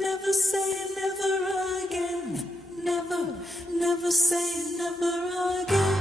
never say never again. Never, never say never again.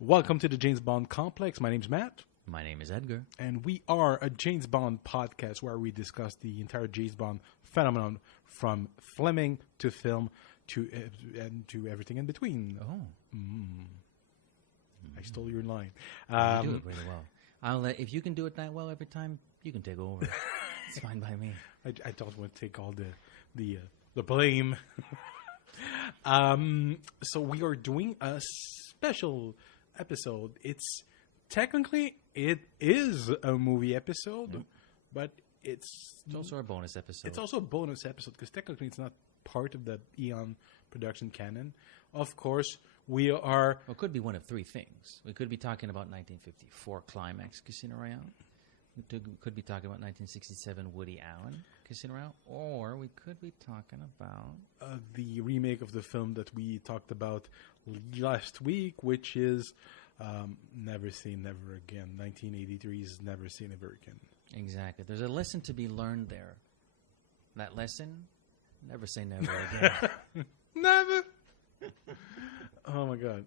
Welcome to the James Bond Complex. My name's Matt. My name is Edgar. And we are a James Bond podcast where we discuss the entire James Bond phenomenon from Fleming to film and to everything in between. Oh. I stole your line. You do it really well. If you can do it that well every time, you can take over. It's fine by me. I don't want to take all the blame. So we are doing a special episode. It's technically it is a movie episode, but it's also a bonus episode. It's also a bonus episode because technically it's not part of the Eon production canon. Of course, we are. Well, it could be one of three things. We could be talking about 1954 Climax Casino Royale. We could be talking about 1967 Woody Allen Casino Royale, or we could be talking about the remake of the film that we talked about last week, which is Never Say Never Again. 1983's Never Say Never Again. Exactly. There's a lesson to be learned there. That lesson: never say never again. Never. Oh my God.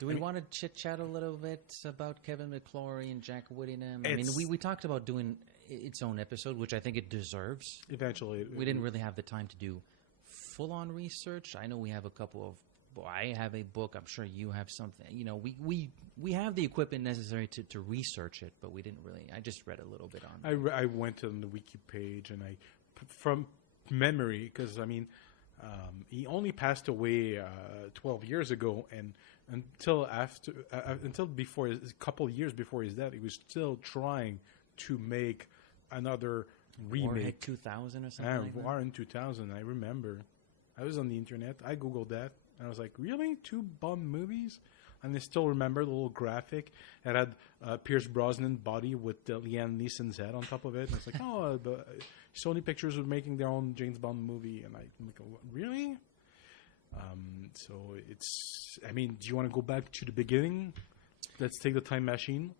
Do we want to chit-chat a little bit about Kevin McClory and Jack Whittingham? I mean, we talked about doing its own episode, which I think it deserves. Eventually. We didn't really have the time to do full-on research. I know we have a couple of... Well, I have a book. I'm sure you have something. You know, we have the equipment necessary to research it, but we didn't really... I just read a little bit on it. I went on the wiki page, and from memory, because, I mean... he only passed away 12 years ago, and until before a couple of years before his death, he was still trying to make another remake. Warhead 2000 or something like that? Warren 2000. I remember. I was on the internet. I googled that, and I was like, "Really? 2 Bond movies?" And I still remember the little graphic that had Pierce Brosnan body with Liam Neeson's head on top of it. And it's like, oh, the Sony Pictures were making their own James Bond movie. And I'm like, really? So it's, I mean, do you want to go back to the beginning? Let's take the time machine.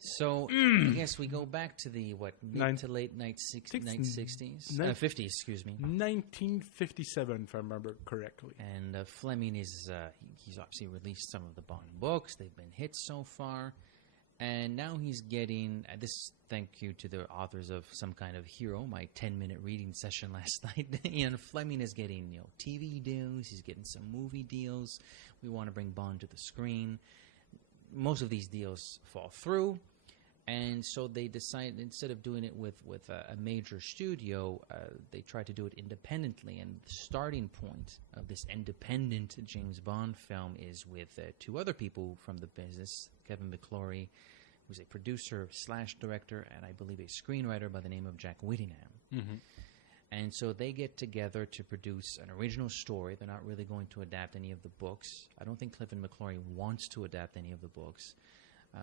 So I guess we go back to the, mid to late 1960s? 50s, excuse me. 1957, if I remember correctly. And Fleming he's obviously released some of the Bond books. They've been hits so far. And now he's getting, this thank you to the authors of Some Kind of Hero, my 10-minute reading session last night. And Fleming is getting, TV deals. He's getting some movie deals. We want to bring Bond to the screen. Most of these deals fall through, and so they decide, instead of doing it with a major studio, they try to do it independently. And the starting point of this independent James Bond film is with 2 other people from the business. Kevin McClory, who's a producer/director, and I believe a screenwriter by the name of Jack Whittingham. Mm-hmm. And so they get together to produce an original story. They're not really going to adapt any of the books. I don't think Kevin McClory wants to adapt any of the books.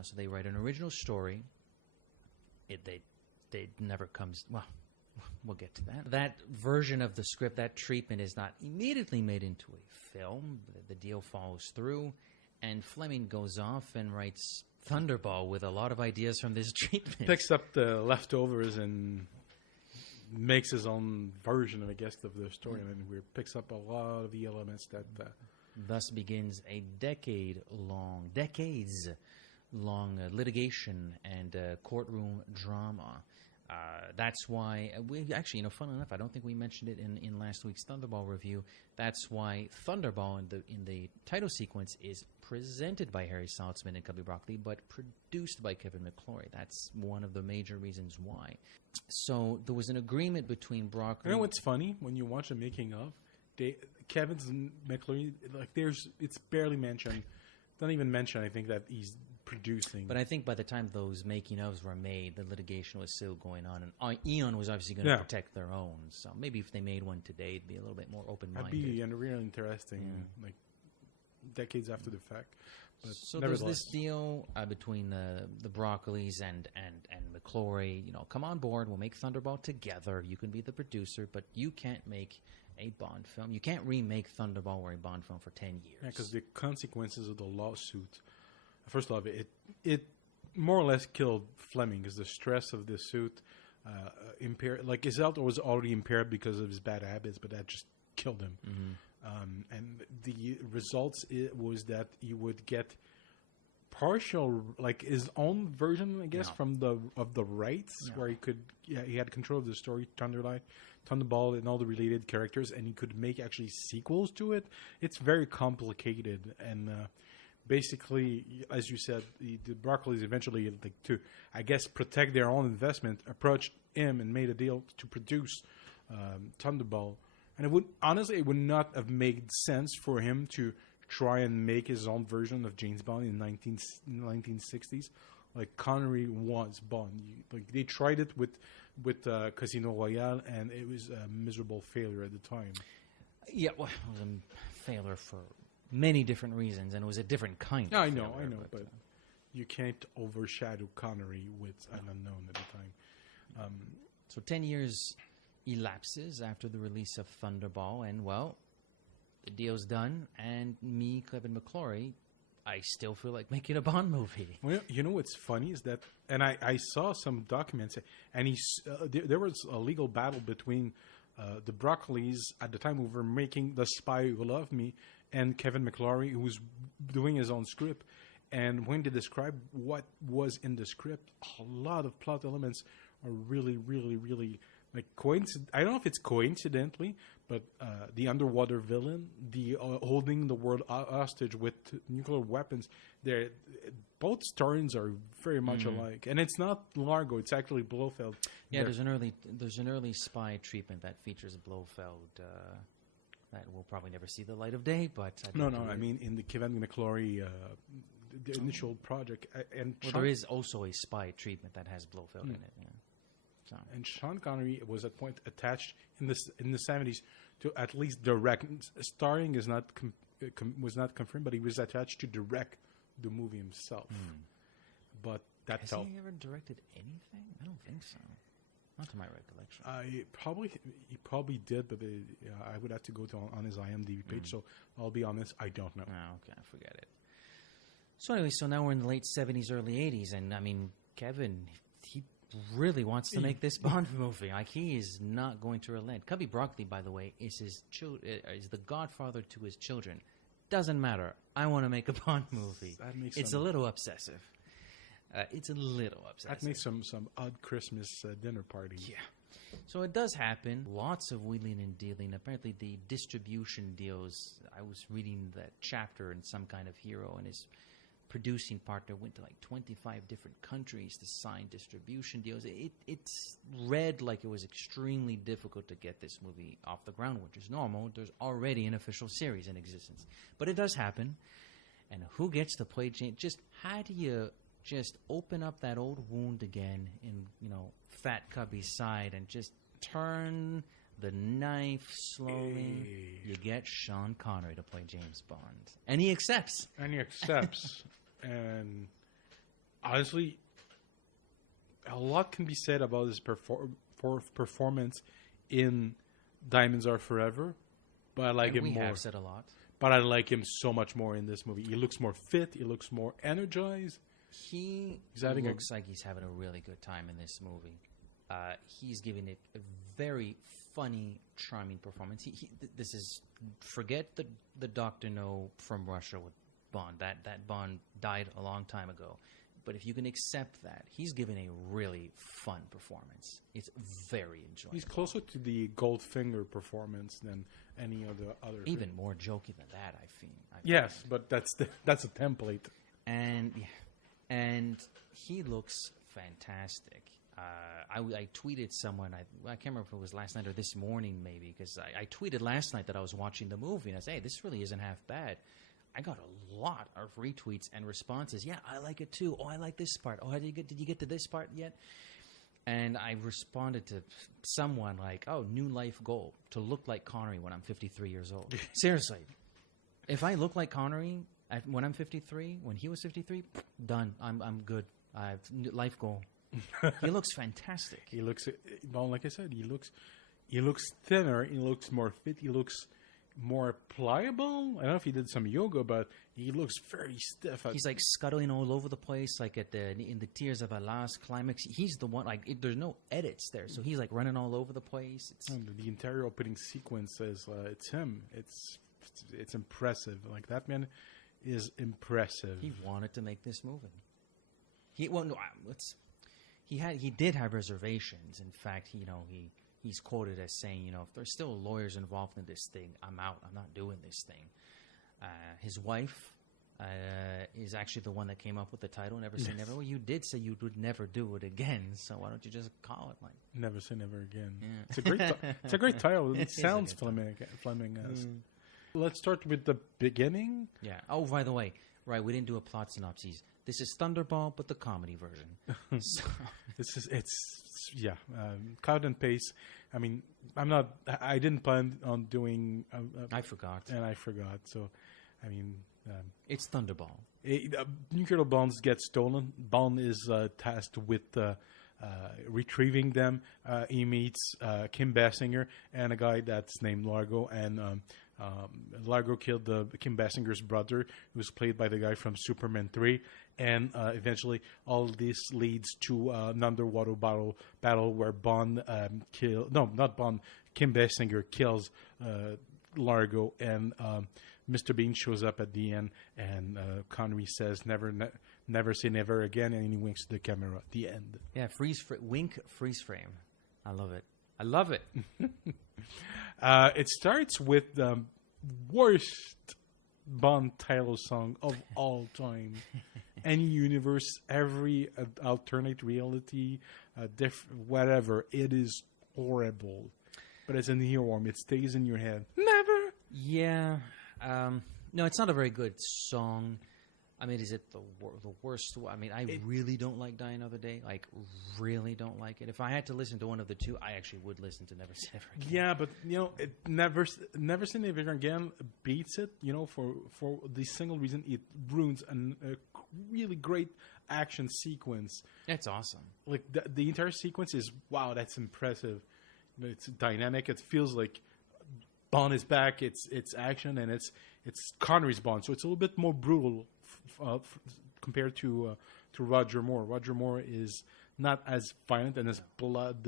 So they write an original story. They never comes... Well, we'll get to that. That version of the script, that treatment, is not immediately made into a film. The deal follows through, and Fleming goes off and writes Thunderball with a lot of ideas from this treatment. Picks up the leftovers and... makes his own version, I guess, of the story, and we picks up a lot of the elements that. Thus begins a decades-long litigation and courtroom drama. That's why we actually, funnily enough, I don't think we mentioned it in last week's Thunderball review. That's why Thunderball in the title sequence is presented by Harry Saltzman and Cubby Broccoli, but produced by Kevin McClory. That's one of the major reasons why. So there was an agreement between Broccoli. You know what's funny? When you watch the making of, Kevin's McClory, it's barely mentioned. Don't even mention. I think that he's producing. But I think by the time those making ofs were made, the litigation was still going on, and Eon was obviously going to protect their own. So maybe if they made one today, it'd be a little bit more open-minded. That'd be really interesting, like decades after the fact. But so there's this deal between the Broccolis and McClory. Come on board. We'll make Thunderball together. You can be the producer, but you can't make a Bond film. You can't remake Thunderball or a Bond film for 10 years. Yeah, because the consequences of the lawsuit. First off, it more or less killed Fleming, because the stress of the suit impaired. Like his health was already impaired because of his bad habits, but that just killed him. And the results was that he would get partial, like his own version, I guess, from the rights, where he had control of the story, Thunderball, and all the related characters, and he could make actually sequels to it. It's very complicated, and basically, as you said, the Broccolis eventually, like, to, I guess, protect their own investment, approached him and made a deal to produce Thunderball. And it would not have made sense for him to try and make his own version of James Bond in the 1960s. Like Connery was Bond. They tried it with Casino Royale, and it was a miserable failure at the time. Yeah, well, it was a failure for many different reasons, and it was a different kind of failure. I know, but you can't overshadow Connery with an unknown at the time. So 10 years elapses after the release of Thunderball, and, well, the deal's done, and me, Kevin McClory, I still feel like making a Bond movie. Well, you know what's funny is that, and I saw some documents, and there was a legal battle between the Broccolis at the time who were making The Spy Who Loved Me, and Kevin McClory, who was doing his own script. And when they describe what was in the script, a lot of plot elements are really, really, really, like, I don't know if it's coincidentally, but the underwater villain, the holding the world hostage with nuclear weapons, both stories are very much alike. And it's not Largo; it's actually Blofeld. Yeah, there's an early spy treatment that features Blofeld that will probably never see the light of day. But I mean in the Kevin McClory the initial project, and there is also a spy treatment that has Blofeld in it. Yeah. So. And Sean Connery was at point attached in the 70s to at least direct. Starring is not was not confirmed, but he was attached to direct the movie himself. But that has he ever directed anything? I don't think so. Not to my recollection. He probably did, but I would have to go on his IMDb page. So I'll be honest, I don't know. Oh, okay, forget it. So anyway, now we're in the late 70s, early 80s, and I mean, Kevin, he really wants to make this Bond movie. Like, he is not going to relent. Cubby Broccoli, by the way, is is the godfather to his children. Doesn't matter. I want to make a Bond movie. It's a little obsessive. That makes some odd Christmas dinner party. Yeah. So it does happen. Lots of wheeling and dealing. Apparently, the distribution deals. I was reading that chapter in Some Kind of Hero, and his producing partner went to like 25 different countries to sign distribution deals. It's read like it was extremely difficult to get this movie off the ground, which is normal. There's already an official series in existence. But it does happen. And who gets to play James? Just how do you just open up that old wound again in, Fat Cubby's side and just turn the knife slowly? Hey. You get Sean Connery to play James Bond. And he accepts. And honestly, a lot can be said about his performance in Diamonds Are Forever, but I like him more. We have said a lot. But I like him so much more in this movie. He looks more fit. He looks more energized. He looks like he's having a really good time in this movie. He's giving it a very funny, charming performance. This is, forget the Dr. No from Russia with Bond. That Bond died a long time ago. But if you can accept that, he's giving a really fun performance. It's very enjoyable. He's closer to the Goldfinger performance than any of the other. Even more jokey than that, I think. Yes, but that's a template. And he looks fantastic. I tweeted someone, I can't remember if it was last night or this morning maybe, because I tweeted last night that I was watching the movie, and I said, hey, this really isn't half bad. I got a lot of retweets and responses. Yeah, I like it too. Oh, I like this part. Oh, did you get to this part yet? And I responded to someone like, oh, new life goal, to look like Connery when I'm 53 years old. Seriously. If I look like Connery when I'm 53, when he was 53, done. I'm good. I have life goal. He looks fantastic. He looks, well, like I said, he looks thinner. He looks more fit. He looks more pliable. I don't know if he did some yoga, but he looks very stiff. He's like scuttling all over the place, like in the Tears of Alas climax. He's the one, like there's no edits there, so he's like running all over the place. The entire opening sequence is it's him. It's impressive. Like, that man is impressive. He wanted to make this movie. He did have reservations. In fact, he's quoted as saying, if there's still lawyers involved in this thing, I'm out. I'm not doing this thing. His wife is actually the one that came up with the title, Never Say Never. Well, you did say you would never do it again, so why don't you just call it like Never Say Never Again? Yeah. It's a great title. It sounds Fleming-esque. Let's start with the beginning. Yeah. Oh, by the way, right, we didn't do a plot synopsis. This is Thunderball, but the comedy version. So. Cut and paste. I mean, I didn't plan on doing. I forgot. And I forgot. So, I mean, it's Thunderball. Nuclear bombs get stolen. Bond is tasked with retrieving them. He meets Kim Basinger and a guy that's named Largo, and Largo killed Kim Basinger's brother, who was played by the guy from Superman 3. And eventually, all this leads to an underwater battle where Kim Basinger kills Largo, and Mr. Bean shows up at the end, and Connery says, never say never again, and he winks to the camera at the end. Yeah, wink, freeze frame. I love it. It starts with the worst Bond title song of all time. Any universe, every alternate reality, whatever. It is horrible. But it's an earworm. It stays in your head. Never. Yeah. No, it's not a very good song. I mean, is it the worst? I mean, I really don't like Die Another Day. Like, really don't like it. If I had to listen to one of the two, I actually would listen to Never Say Never Again. Yeah, but, it Never Say Never Again beats it, for the single reason it ruins a really great action sequence. That's awesome. Like, the entire sequence is, wow, that's impressive. It's dynamic. It feels like Bond is back. It's action, and it's Connery's Bond, so it's a little bit more brutal compared to Roger Moore. Roger Moore is not as violent and as bloody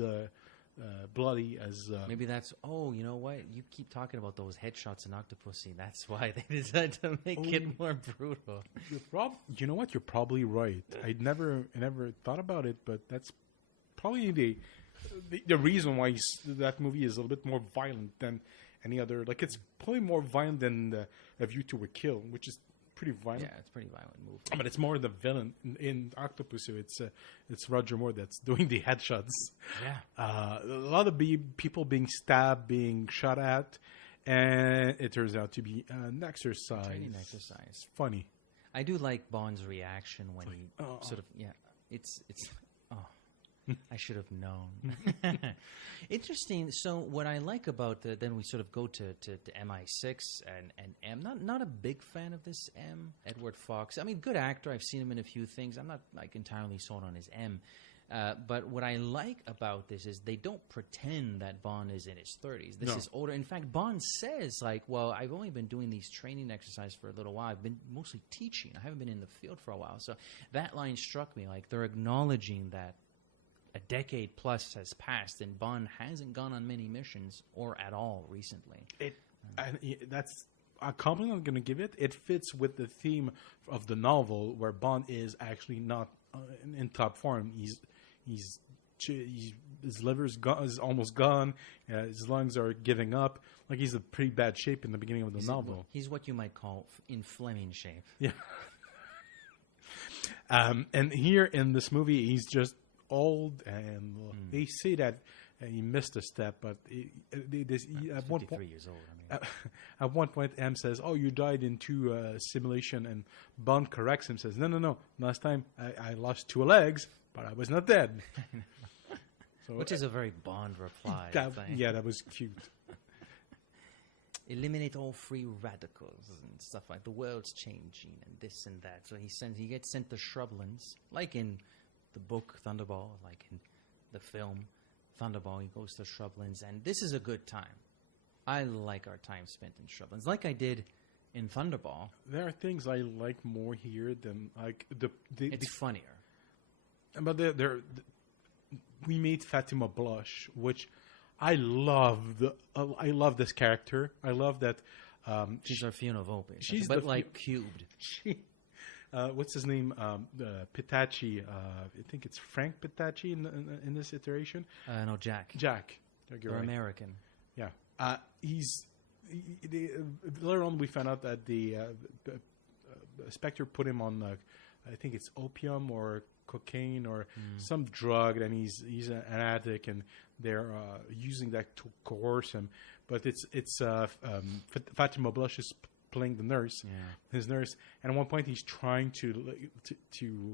as... Maybe that's... Oh, you know what? You keep talking about those headshots in Octopussy. That's why they decided to make it more brutal. You know what? You're probably right. I never thought about it, but that's probably the reason why that movie is a little bit more violent than any other. Like, it's probably more violent than A View to a Kill, which is pretty violent. Yeah, it's a pretty violent movie. But it's more the villain in Octopussy. It's Roger Moore that's doing the headshots. Yeah, a lot of people being stabbed, being shot at, and it turns out to be an exercise. Training exercise. It's funny. I do like Bond's reaction when he sort of It's I should have known. Interesting. So what I like about then we sort of go to MI6 and M. Not a big fan of this M, Edward Fox. I mean, good actor. I've seen him in a few things. I'm not like entirely sold on his M. But what I like about this is they don't pretend that Bond is in his 30s. This is older. In fact, Bond says, like, well, I've only been doing these training exercises for a little while. I've been mostly teaching. I haven't been in the field for a while. So that line struck me. Like, they're acknowledging that a decade plus has passed, and Bond hasn't gone on many missions or at all recently. That's a compliment I'm going to give it. It fits with the theme of the novel, where Bond is actually not in top form. His liver is almost gone. His lungs are giving up. Like, he's in pretty bad shape in the beginning of the novel. He's what you might call in Fleming shape. Yeah. And here in this movie, he's just old, and they say that and he missed a step. But at one 53 point, years old. I mean, at one point, M says, "Oh, you died in 2 simulation," and Bond corrects him, says, "No. Last time I lost 2 legs, but I was not dead." So, which is a very Bond reply. that, thing. yeah, that was cute. Eliminate all free radicals and stuff like the world's changing and this and that. So he gets sent to Shrublands, like in the book Thunderball, like in the film Thunderball. He goes to Shrublands, and this is a good time. I like our time spent in Shrublands, like I did in Thunderball. There are things I like more here than like It's funnier. but we made Fatima Blush, which I love. I love this character. I love that. She's our Fiona Volpe, she's but the like cubed. What's his name? Pitacci. I think it's Frank Pitacci in this iteration. No, Jack. Jack. They're Right. American. Yeah. Later on, we found out that the Spectre put him on, I think it's opium or cocaine or some drug, and he's an addict, and they're using that to coerce him. But it's Fatima Blush is playing the nurse, his nurse, and at one point he's trying to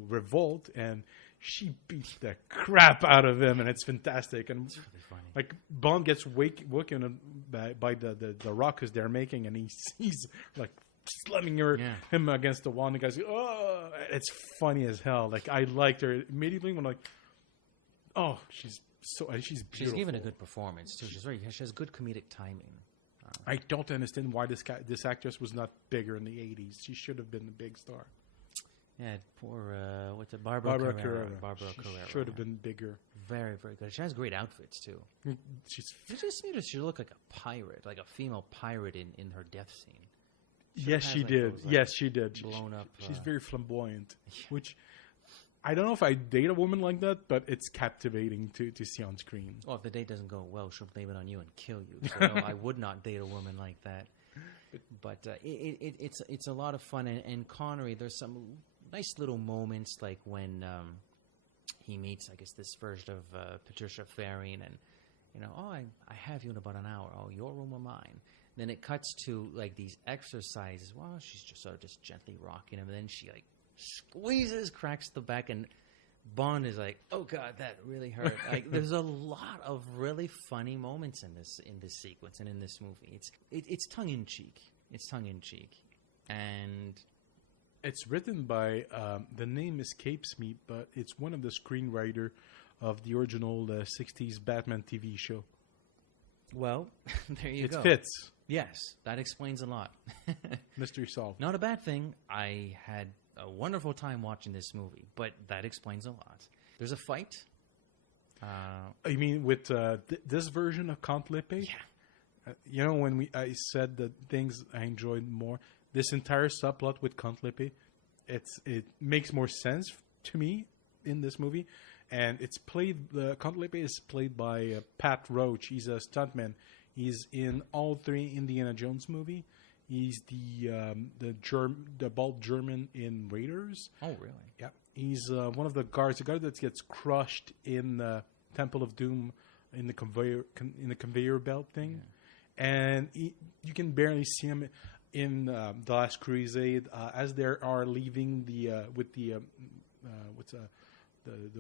revolt, and she beats the crap out of him, and it's fantastic. And It's really funny. like Bond gets woken by the ruckus they're making, and he's like slamming him against the wall, and the guy's like, oh, it's funny as hell. Like I liked her immediately when like, oh, she's beautiful. She's given a good performance too. She has good comedic timing. I don't understand why this actress was not bigger in the 80s. She should have been the big star. Yeah, poor what's it? Barbara Carrera. Barbara She Carrera. should have been bigger. Very, very good. She has great outfits too. She's She just made her. She look like a pirate, like a female pirate in her death scene. yes, has, she like, did. those, like, Yes, she did. blown up, She's very flamboyant, which I don't know if I date a woman like that, but it's captivating to see on screen. Well, if the date doesn't go well, she'll blame it on you and kill you. So no, I would not date a woman like that. But it's a lot of fun. And Connery, there's some nice little moments, like when he meets, I guess, this version of Patricia Faring, and I have you in about an hour. Oh, your room or mine? Then it cuts to like these exercises. Well, she's just sort of just gently rocking him, and then she like squeezes, cracks the back, and Bond is like, "Oh God, that really hurt." Like, there's a lot of really funny moments in this sequence and in this movie. It's tongue in cheek. It's tongue in cheek, and It's written by the name escapes me, but it's one of the screenwriter of the original 60s Batman TV show. well, there you go. It fits. Yes, that explains a lot. Mystery solved. Not a bad thing. I had a wonderful time watching this movie, but that explains a lot. There's a fight. I mean, with this version of Count Lippe? Yeah. When I said the things I enjoyed more, this entire subplot with Count Lippe, it makes more sense to me in this movie. And it's played, Count Lippe is played by Pat Roach. He's a stuntman. He's in all 3 Indiana Jones movie. He's the bald German in Raiders. Oh, really? Yeah, he's one of the guards, the guy that gets crushed in the Temple of Doom in the conveyor belt thing, and you can barely see him in the Last Crusade as they are leaving with the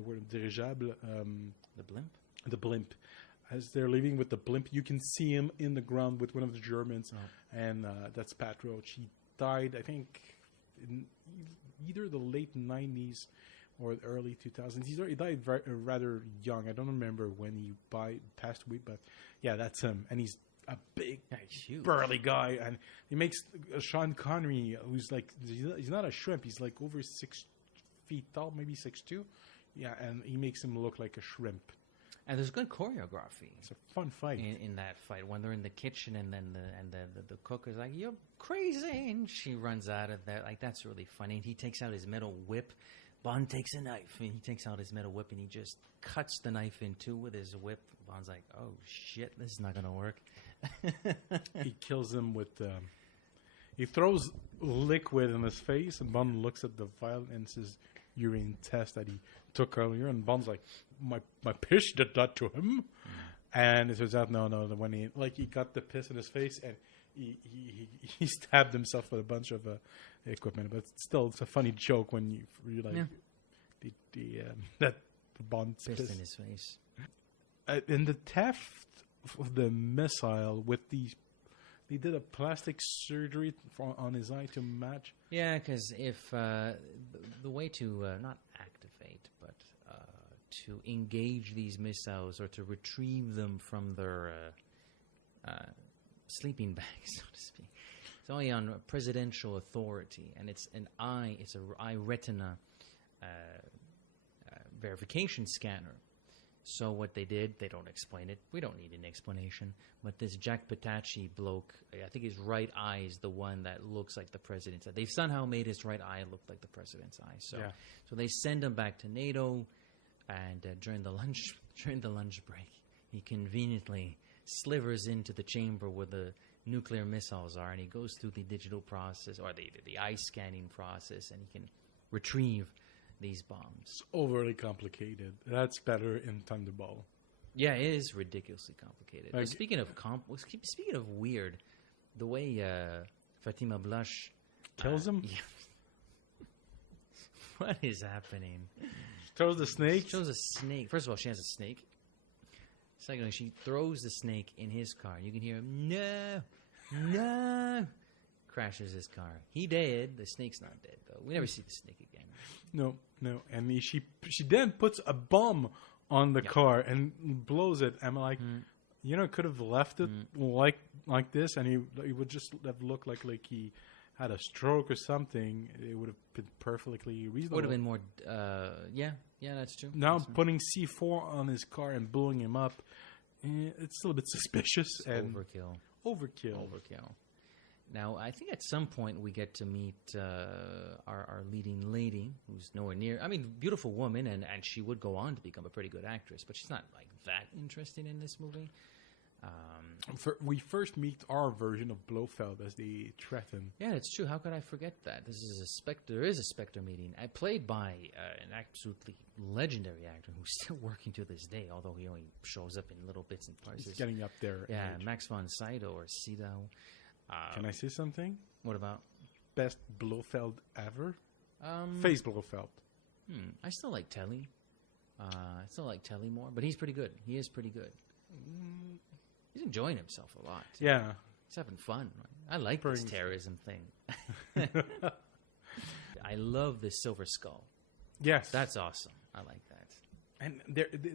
word dirigeable, the blimp. As they're leaving with the blimp, you can see him in the ground with one of the Germans, and that's Pat Roach. He died, I think, in either the late 90s or the early 2000s. He died rather young. I don't remember when he passed away, but yeah, that's him. And he's a big, huge, burly guy, and he makes Sean Connery, who's like, he's not a shrimp. He's like over 6 feet tall, maybe 6'2". Yeah, and he makes him look like a shrimp. And there's good choreography. It's a fun fight in that fight when they're in the kitchen, and then the cook is like, "You're crazy," and she runs out of there. Like, that's really funny. And he takes out his metal whip. Bond takes a knife, and he takes out his metal whip, and he just cuts the knife in 2 with his whip. Bond's like, "Oh shit, this is not gonna work." He kills him with. He throws liquid in his face, and Bond looks at the vial and says, urine test that he took earlier, and Bond's like, my pish did that to him. And it turns out, no, when he got the piss in his face and he stabbed himself with a bunch of equipment. But still, it's a funny joke when you realize that Bond's Pissed piss. in his face. In the theft of the missile with these, they did a plastic surgery on his eye to match. Yeah, because if the way to not activate, but to engage these missiles or to retrieve them from their sleeping bags, so to speak, it's only on presidential authority, and it's an eye. It's a eye retina verification scanner. So what they did, they don't explain it. We don't need an explanation. But this Jack Patachi bloke, I think his right eye is the one that looks like the president's eye. They've somehow made his right eye look like the president's eye. So, so they send him back to NATO, and during the lunch break, he conveniently slivers into the chamber where the nuclear missiles are, and he goes through the digital process or the eye scanning process, and he can retrieve these bombs. It's overly complicated. That's better in Thunderball. Yeah, it is ridiculously complicated. Like, speaking of weird, the way Fatima Blush kills him. Yeah. What is happening? Throws the snake. Shows a snake. First of all, she has a snake. Secondly, she throws the snake in his car. You can hear him, no. Crashes his car. He dead. The snake's not dead, though. We never see the snake again. No. And she then puts a bomb on the car and blows it. I'm like, could have left it like this, and he would just have looked like he had a stroke or something. It would have been perfectly reasonable. Would have been more. Yeah, that's true. Now that's putting C4 on his car and blowing him up, it's still a bit suspicious. It's and overkill. Now, I think at some point we get to meet our leading lady, who's nowhere near. I mean, beautiful woman, and she would go on to become a pretty good actress, but she's not like that interesting in this movie. We first meet our version of Blofeld as they threaten. Yeah, it's true. How could I forget that? This is a Spectre. There is a Spectre meeting, played by an absolutely legendary actor who's still working to this day, although he only shows up in little bits and parts. He's getting up there. Yeah, Max von Sydow or Sydow. Can I say something? What about? Best Blofeld ever? Face Blofeld. I still like Telly. I still like Telly more, but he's pretty good. He is pretty good. He's enjoying himself a lot. Yeah. He's having fun. I like this terrorism thing. I love this Silver Skull. Yes. That's awesome. I like that. And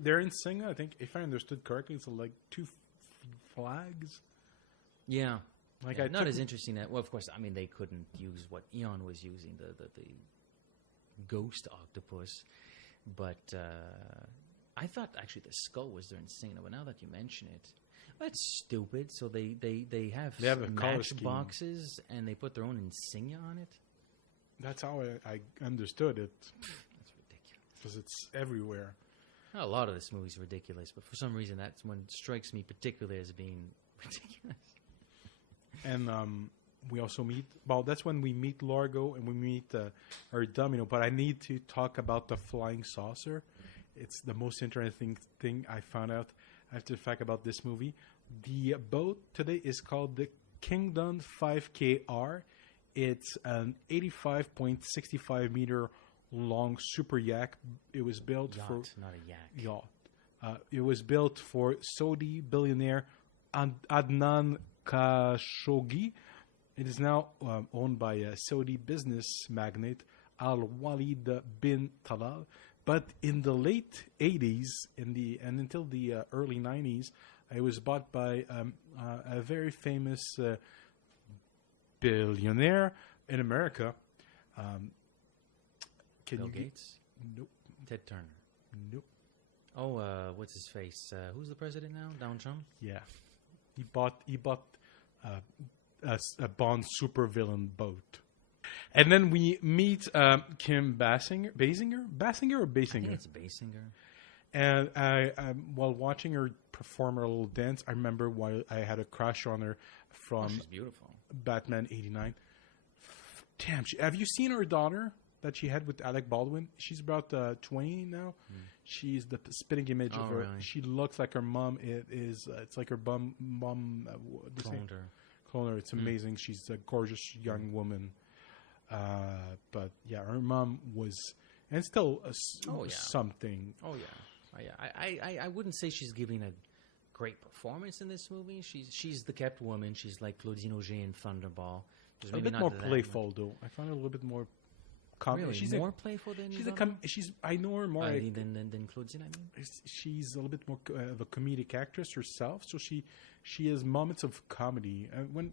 they're in Singa, I think, if I understood correctly, it's like two flags. Yeah. Like not as interesting. Well, of course, I mean, they couldn't use what Eon was using, the ghost octopus. But I thought, actually, the skull was there in Singa. But now that you mention it, that's stupid. So they have matchboxes, and they put their own insignia on it? That's how I understood it. That's ridiculous. Because it's everywhere. A lot of this movie's ridiculous, but for some reason that's one strikes me particularly as being ridiculous. And we also meet, that's when we meet Largo and we meet our Domino. But I need to talk about the flying saucer. It's the most interesting thing I found out after the fact about this movie. The boat today is called the Kingdom 5KR. It's an 85.65 meter long super yacht. It was built for not a yak. Yacht. It was built for Saudi billionaire Adnan Khashoggi. It is now owned by a Saudi business magnate Al Walid bin Talal. But in the late 80s and until the early 90s, it was bought by a very famous billionaire in America. Bill Gates? Nope. Ted Turner? Nope. Oh, what's his face? Who's the president now? Donald Trump? Yeah. He bought a Bond supervillain boat. And then we meet Kim Basinger. Basinger or Basinger? I think it's Basinger. And while watching her perform her little dance, I remember why I had a crush on her from she's beautiful. Batman '89. Damn, have you seen her daughter? that she had with Alec Baldwin. She's about 20 now. She's the spitting image of her. Really? She looks like her mom. It's like her mom. Cloned her. Clone her. It's amazing. She's a gorgeous young woman. But yeah, her mom was, and still something. Oh yeah. I wouldn't say she's giving a great performance in this movie. She's the kept woman. She's like Claudine Auger in Thunderball. There's A maybe bit not more that playful much. though. I found her a little bit more. Really? She's More playful than she's I know her more. than Claudine. I mean, She's a little bit more of a comedic actress herself, so she has moments of comedy. And when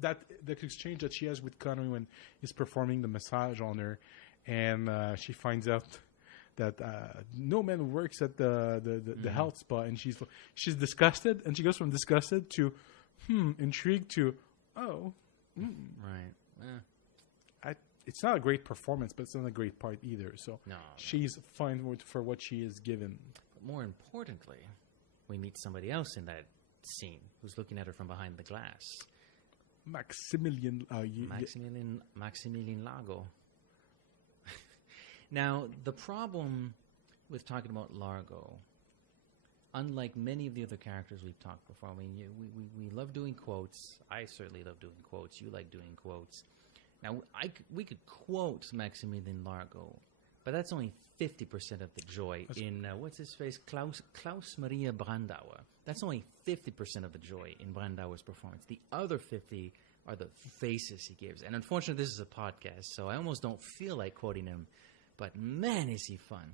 the exchange that she has with Connery when he's performing the massage on her, and she finds out that no man works at the health spa, and she's disgusted, and she goes from disgusted to intrigued to right. it's not a great performance, but it's not a great part either. So No. she's fine for what she is given. But more importantly, we meet somebody else in that scene who's looking at her from behind the glass. Maximilian. Maximilan Largo. Now, the problem with talking about Largo, unlike many of the other characters we've talked before, I mean, we love doing quotes. I certainly love doing quotes. You like doing quotes. Now, we could quote Maximilian Largo, but that's only 50% of the joy in, what's his face, Klaus Maria Brandauer. That's only 50% of the joy in Brandauer's performance. The other 50 are the faces he gives. And unfortunately, this is a podcast, so I almost don't feel like quoting him, but man, is he fun.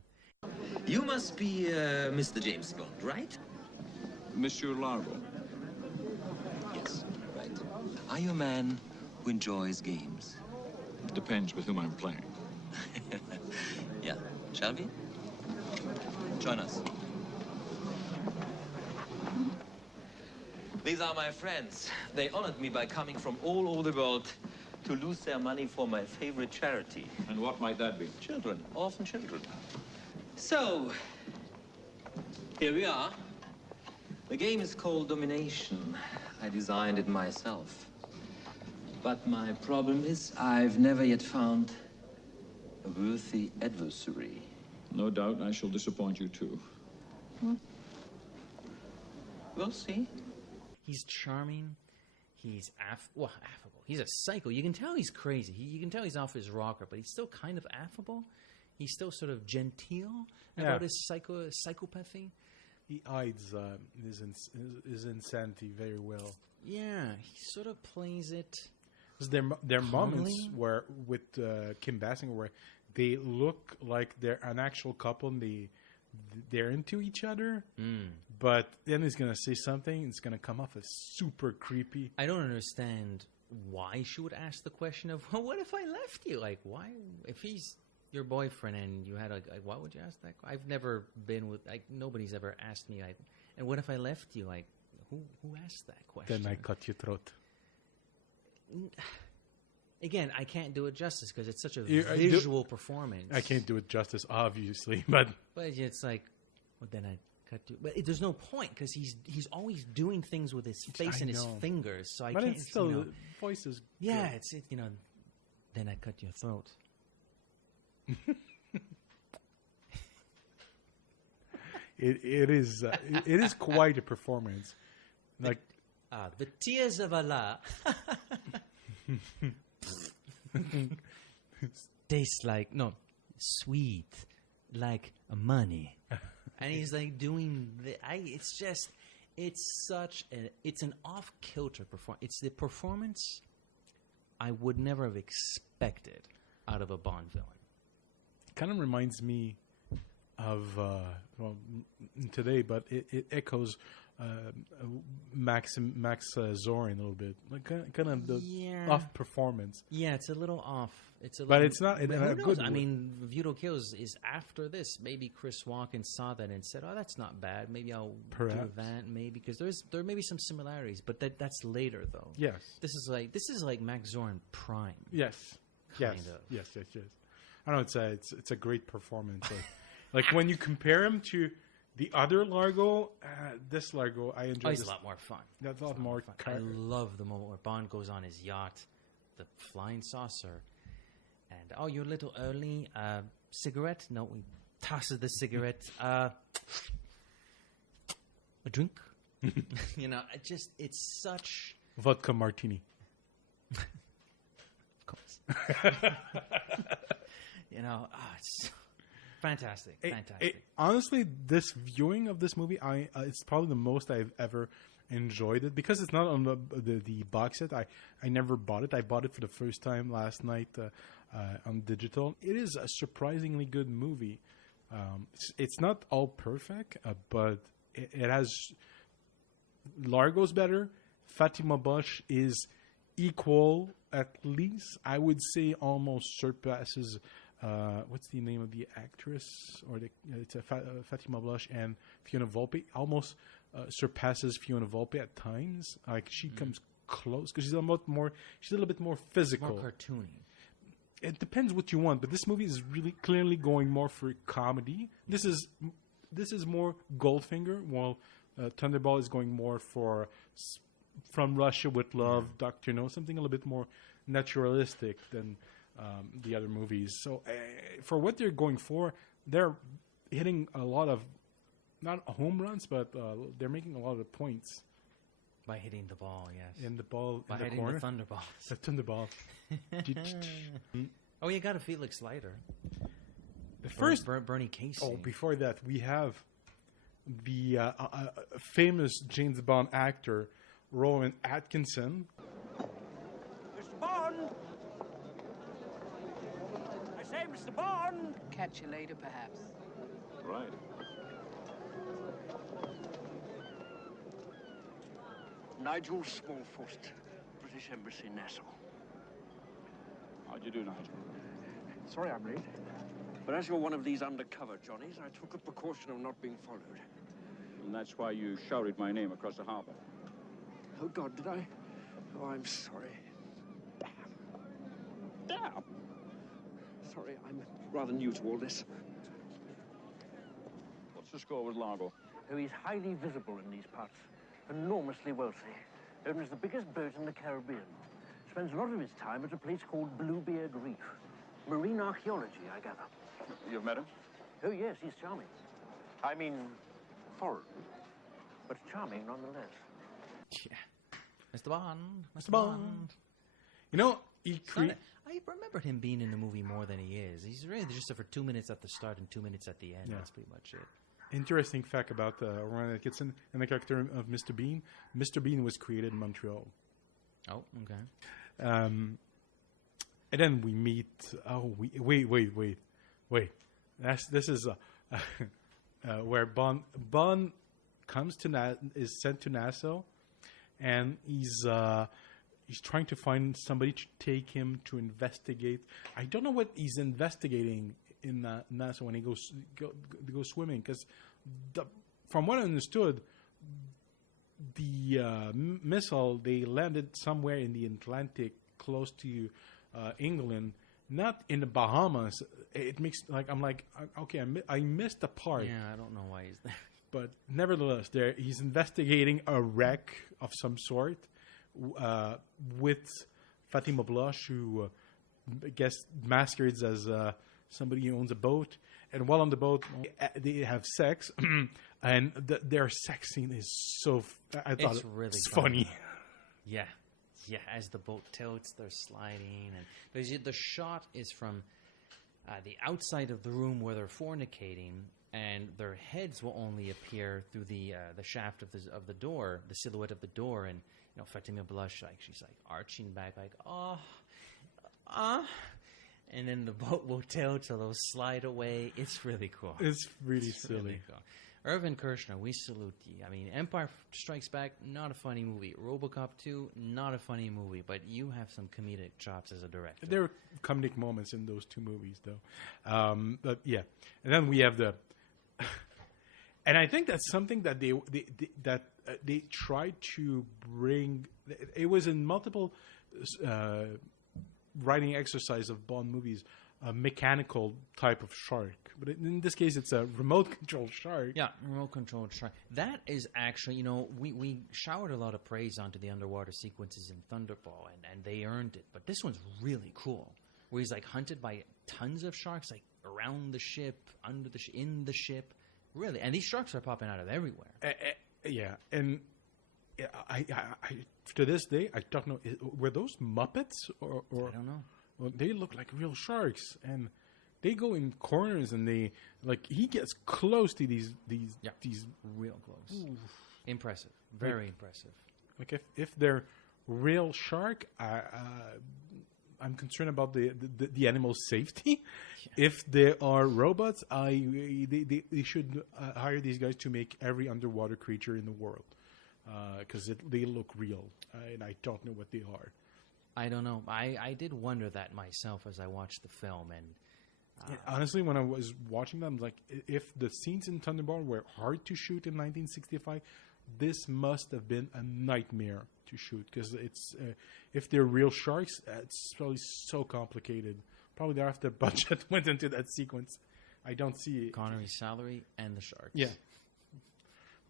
You must be Mr. James Bond, right? Monsieur Largo. Yes, right. Are you a man who enjoys games? Depends with whom I'm playing. Yeah. Shall we? Join us. These are my friends. They honored me by coming from all over the world to lose their money for my favorite charity. And what might that be? Children, orphan children. So, here we are. The game is called Domination. I designed it myself. But my problem is I've never yet found a worthy adversary. No doubt I shall disappoint you too. We'll see. He's charming. He's affable. He's a psycho. You can tell he's crazy. You can tell he's off his rocker, but he's still kind of affable. He's still sort of genteel about his psychopathy. He hides his insanity very well. Yeah, he sort of plays it. There are moments Calmly? where with Kim Basinger where they look like they're an actual couple and they're into each other, but then he's gonna say something. It's gonna come off as super creepy. I don't understand why she would ask the question of, well, what if I left you? Like, why? If he's your boyfriend and you had why would you ask that? I've never been with, nobody's ever asked me, and what if I left you? Like, who asked that question? Then I cut your throat. Again, I can't do it justice because it's such a visual performance. I can't do it justice, obviously, but it's like, well, then I cut you. But there's no point because he's always doing things with his face and his fingers. So I but can't. It's still voice is yeah, good. Then I cut your throat. It is quite a performance. Like the tears of Allah taste like sweet like money, and he's like doing it's an off kilter performance. It's the performance I would never have expected out of a Bond villain. kind of reminds me of today, but it echoes Max Zorin a little bit, like kind of the off performance. Yeah, it's a little off. It's a but little, it's not in a good way. I mean, View to Kill is after this. Maybe Chris Walken saw that and said, "Oh, that's not bad. Maybe I'll do that." Maybe because there may be some similarities, but that's later though. Yes, this is like Max Zorin Prime. Yes, kind of. Yes. I don't know. It's a great performance. Like when you compare him to the other Largo, this Largo, I enjoy. He's a lot more fun. That's a lot more fun. I love the moment where Bond goes on his yacht, the flying saucer, And, oh, you're a little early. Cigarette? No, he tosses the cigarette. A drink? You know, it's such... Vodka martini. Of course. You know, it's fantastic. Honestly, this viewing of this movie, it's probably the most I've ever enjoyed it because it's not on the box set. I never bought it. I bought it for the first time last night on digital. It is a surprisingly good movie. It's not all perfect, but it has Largo's better. Fatima Blush is equal, at least. I would say almost surpasses. What's the name of the actress? It's Fatima Blush and Fiona Volpe. Almost surpasses Fiona Volpe at times. Like she comes close because she's a little bit more physical, more cartoony. It depends what you want, but this movie is really clearly going more for comedy. This is more Goldfinger, while Thunderball is going more for From Russia with Love, Dr. No, something a little bit more naturalistic than the other movies. So for what they're going for, they're hitting a lot of, not home runs, but they're making a lot of points. By hitting the ball, yes. In the ball, by in the hitting corner. the Thunderball. The Thunderball. Oh, you got a Felix Leiter. The first Bernie Casey. Oh, before that, we have the famous James Bond actor Rowan Atkinson. Mr. Bond! I say, Mr. Bond! Catch you later, perhaps. Right. Nigel Smallfoot, British Embassy, Nassau. How'd you do, Nigel? Sorry I'm late. But as you're one of these undercover Johnnies, I took a precaution of not being followed. And that's why you shouted my name across the harbor. Oh, God, did I? Oh, I'm sorry. Damn! Sorry, I'm rather new to all this. What's the score with Largo? Oh, he's highly visible in these parts. Enormously wealthy. Owns the biggest boat in the Caribbean. Spends a lot of his time at a place called Bluebeard Reef. Marine archaeology, I gather. You've met him? Oh, yes, he's charming. I mean, foreign. But charming nonetheless. Yeah. Mr. Bond. Mr. Bond. You know, I remembered him being in the movie more than he is. He's really just there for 2 minutes at the start and 2 minutes at the end. Yeah. That's pretty much it. Interesting fact about Rowan Atkinson and the character of Mr. Bean. Mr. Bean was created in Montreal. Oh, okay. And then we meet. Oh, wait. This is where Bond comes to is sent to Nassau, and he's trying to find somebody to take him to investigate. I don't know what he's investigating in Nassau when he goes swimming, because from what I understood, the missile, they landed somewhere in the Atlantic, close to England, not in the Bahamas. It makes okay, I missed the part. Yeah, I don't know why he's there. But nevertheless, he's investigating a wreck of some sort with Fatima Blush, who I guess masquerades as somebody who owns a boat. And while on the boat, they have sex, and their sex scene is so. I thought it's really funny. Yeah, as the boat tilts, they're sliding, and because the shot is from the outside of the room where they're fornicating, and their heads will only appear through the shaft of the door, the silhouette of the door, and Fatima Blush, she's arching back, and then the boat will tilt, so they'll slide away. It's really cool. It's really silly. Really cool. Irvin Kershner, we salute you. I mean, Empire Strikes Back, not a funny movie. RoboCop 2, not a funny movie, but you have some comedic chops as a director. There are comedic moments in those two movies, though. But yeah, and then we have and I think that's something that they tried to bring. It was in multiple writing exercise of Bond movies, a mechanical type of shark. But in this case, it's a remote-controlled shark. Yeah, remote-controlled shark. That is actually, we showered a lot of praise onto the underwater sequences in Thunderball, and they earned it. But this one's really cool. where he's like hunted by tons of sharks, like around the ship, under the in the ship. Really, and these sharks are popping out of everywhere. Yeah, and I to this day I don't know, were those Muppets or I don't know. Well, they look like real sharks, and they go in corners, and they like he gets close to these Real close. Impressive, very impressive. like if they're real shark, I'm concerned about the animal's safety. Yeah. If they are robots, they should hire these guys to make every underwater creature in the world, because they look real, and I don't know what they are. I don't know. I did wonder that myself as I watched the film, and honestly, when I was watching them, like if the scenes in Thunderball were hard to shoot in 1965, this must have been a nightmare to shoot, because it's if they're real sharks, it's probably so complicated. Probably half the budget went into that sequence. I don't see Connery's salary and the sharks. Yeah,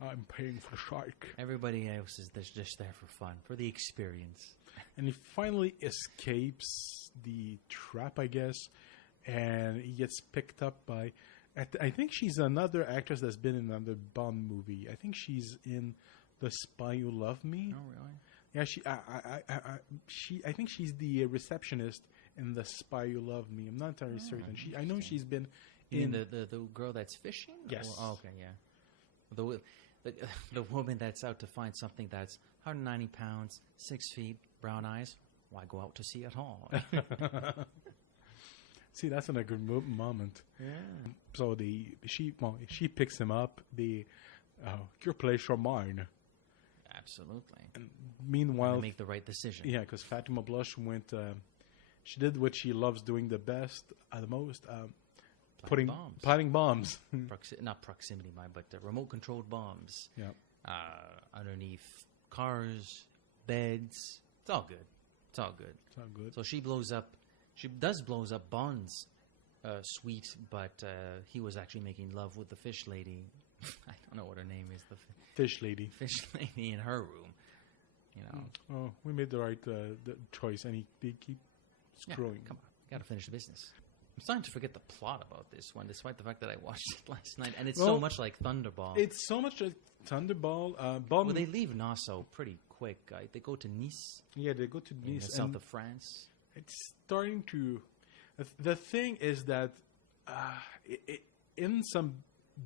I'm paying for the shark. Everybody else is just there for fun, for the experience. And he finally escapes the trap, I guess, and he gets picked up by. I think she's another actress that's been in another Bond movie. I think she's in The Spy Who Loved Me. Oh, really? Yeah, I think she's the receptionist in The Spy Who Loved Me. I'm not entirely certain. I know she's been in the girl that's fishing. Yes. Oh, okay, yeah. The woman that's out to find something that's 190 pounds, 6 feet, brown eyes. Why go out to sea at all? See, that's not a good moment. Yeah. So she picks him up. Your place or mine. Absolutely. And meanwhile, make the right decision. Yeah, because Fatima Blush went. She did what she loves doing the best, the most. Planting bombs. Not proximity mine, but remote-controlled bombs. Yeah. Underneath cars, beds. It's all good. It's all good. So she blows up. She does blows up Bond's suite, but he was actually making love with the fish lady. I don't know what her name is. The fish lady. Fish lady in her room. You know. Oh, we made the right choice, and they keep screwing. Yeah, come on, got to finish the business. I'm starting to forget the plot about this one, despite the fact that I watched it last night, and it's so much like Thunderball. It's so much like Thunderball. Well, they leave Nassau pretty quick. They go to Nice. Yeah, they go to Nice, in the south of France. It's starting to. The thing is that in some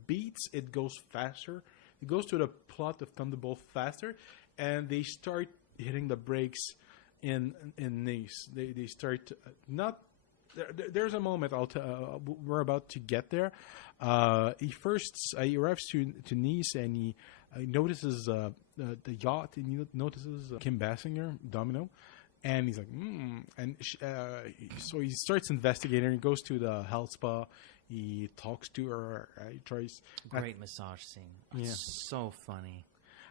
beats it goes faster. It goes to the plot of Thunderball faster, and they start hitting the brakes in Nice. They start not. There's a moment we're about to get there. He arrives to Nice, and he notices the yacht, and he notices Kim Basinger, Domino, and he's like, and so he starts investigating. He goes to the health spa. He talks to her. He tries. Great massage scene. It's so funny.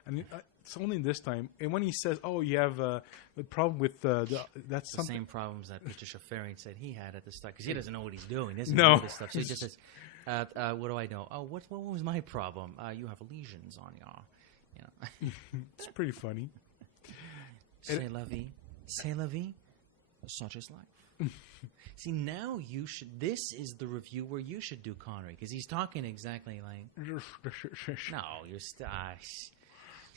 And it's only this time. And when he says, "Oh, you have a problem with that's the same problems that Peter Schafarian said he had at the start, because he doesn't know what he's doing. He doesn't know this stuff. So he just says, "What do I know? Oh, what was my problem? You have lesions on y'all. You know." It's pretty funny. C'est la vie. C'est la vie. Such is life. See, now you should. This is the review where you should do Connery, because he's talking exactly like. No, you're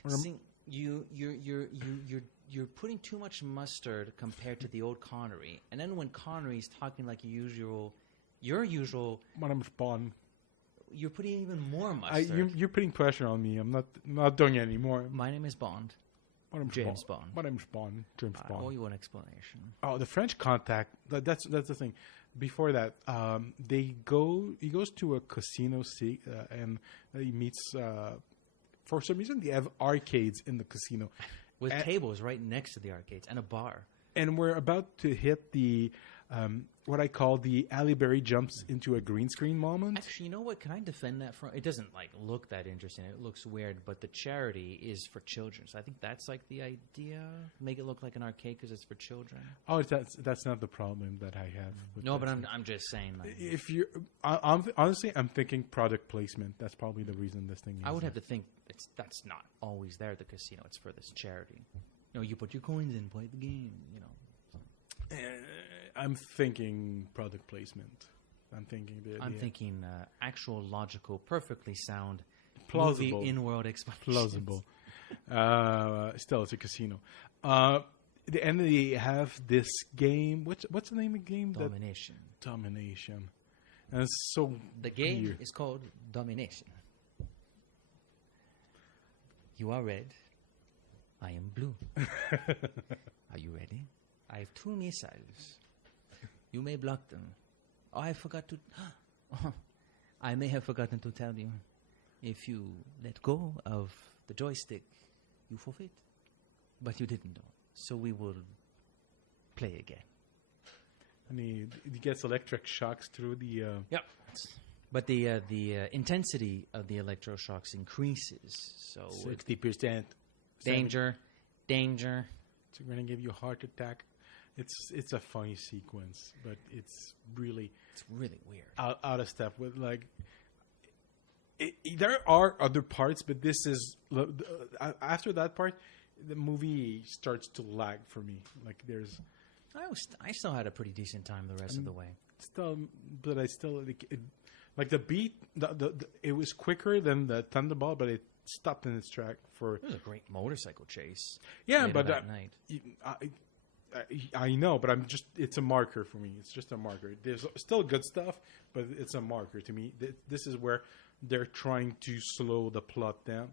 See, you're putting too much mustard compared to the old Connery, and then when Connery's talking like your usual. My name's Bond. You're putting even more mustard. You're putting pressure on me. I'm not doing it anymore. My name is Bond. James Bond. My name's Bond. James Bond. I owe you an explanation. Oh, the French contact. That's the thing. Before that, He goes to a casino, and he meets. For some reason, they have arcades in the casino, with tables right next to the arcades and a bar. And we're about to hit the what I call the Halle Berry jumps into a green screen moment. Actually, you know what? Can I defend that? It doesn't look that interesting. It looks weird, but the charity is for children. So I think that's the idea. Make it look like an arcade because it's for children. Oh, that's not the problem that I have. No, but I'm just saying. If you, honestly, I'm thinking product placement. That's probably the reason this thing. I would have to think that's not always there at the casino. It's for this charity. You put your coins in, play the game. I'm thinking product placement. I'm thinking actual, logical, perfectly sound, plausible, movie in-world explanations. plausible. Still, it's a casino. And they have this game. What's the name of the game? Domination. Domination. And it's so The game weird. is called Domination. You are red. I am blue. Are you ready? I have 2 missiles. You may block them. Oh, I forgot to... I may have forgotten to tell you. If you let go of the joystick, you forfeit. But you didn't know. So we will play again. And he gets electric shocks through the... Yep. But the intensity of the electroshocks increases. So 60%. danger. It's going to give you a heart attack. It's a funny sequence, but it's really weird. out of step with like. There are other parts, but this is after that part, the movie starts to lag for me. Like there's, I still had a pretty decent time the rest of the way. But I still like the beat. It was quicker than the Thunderball, but it stopped in its track for. It was a great motorcycle chase. Yeah, later but that night. I know, but it's a marker for me. It's just a marker. There's still good stuff, but it's a marker to me. This is where they're trying to slow the plot down.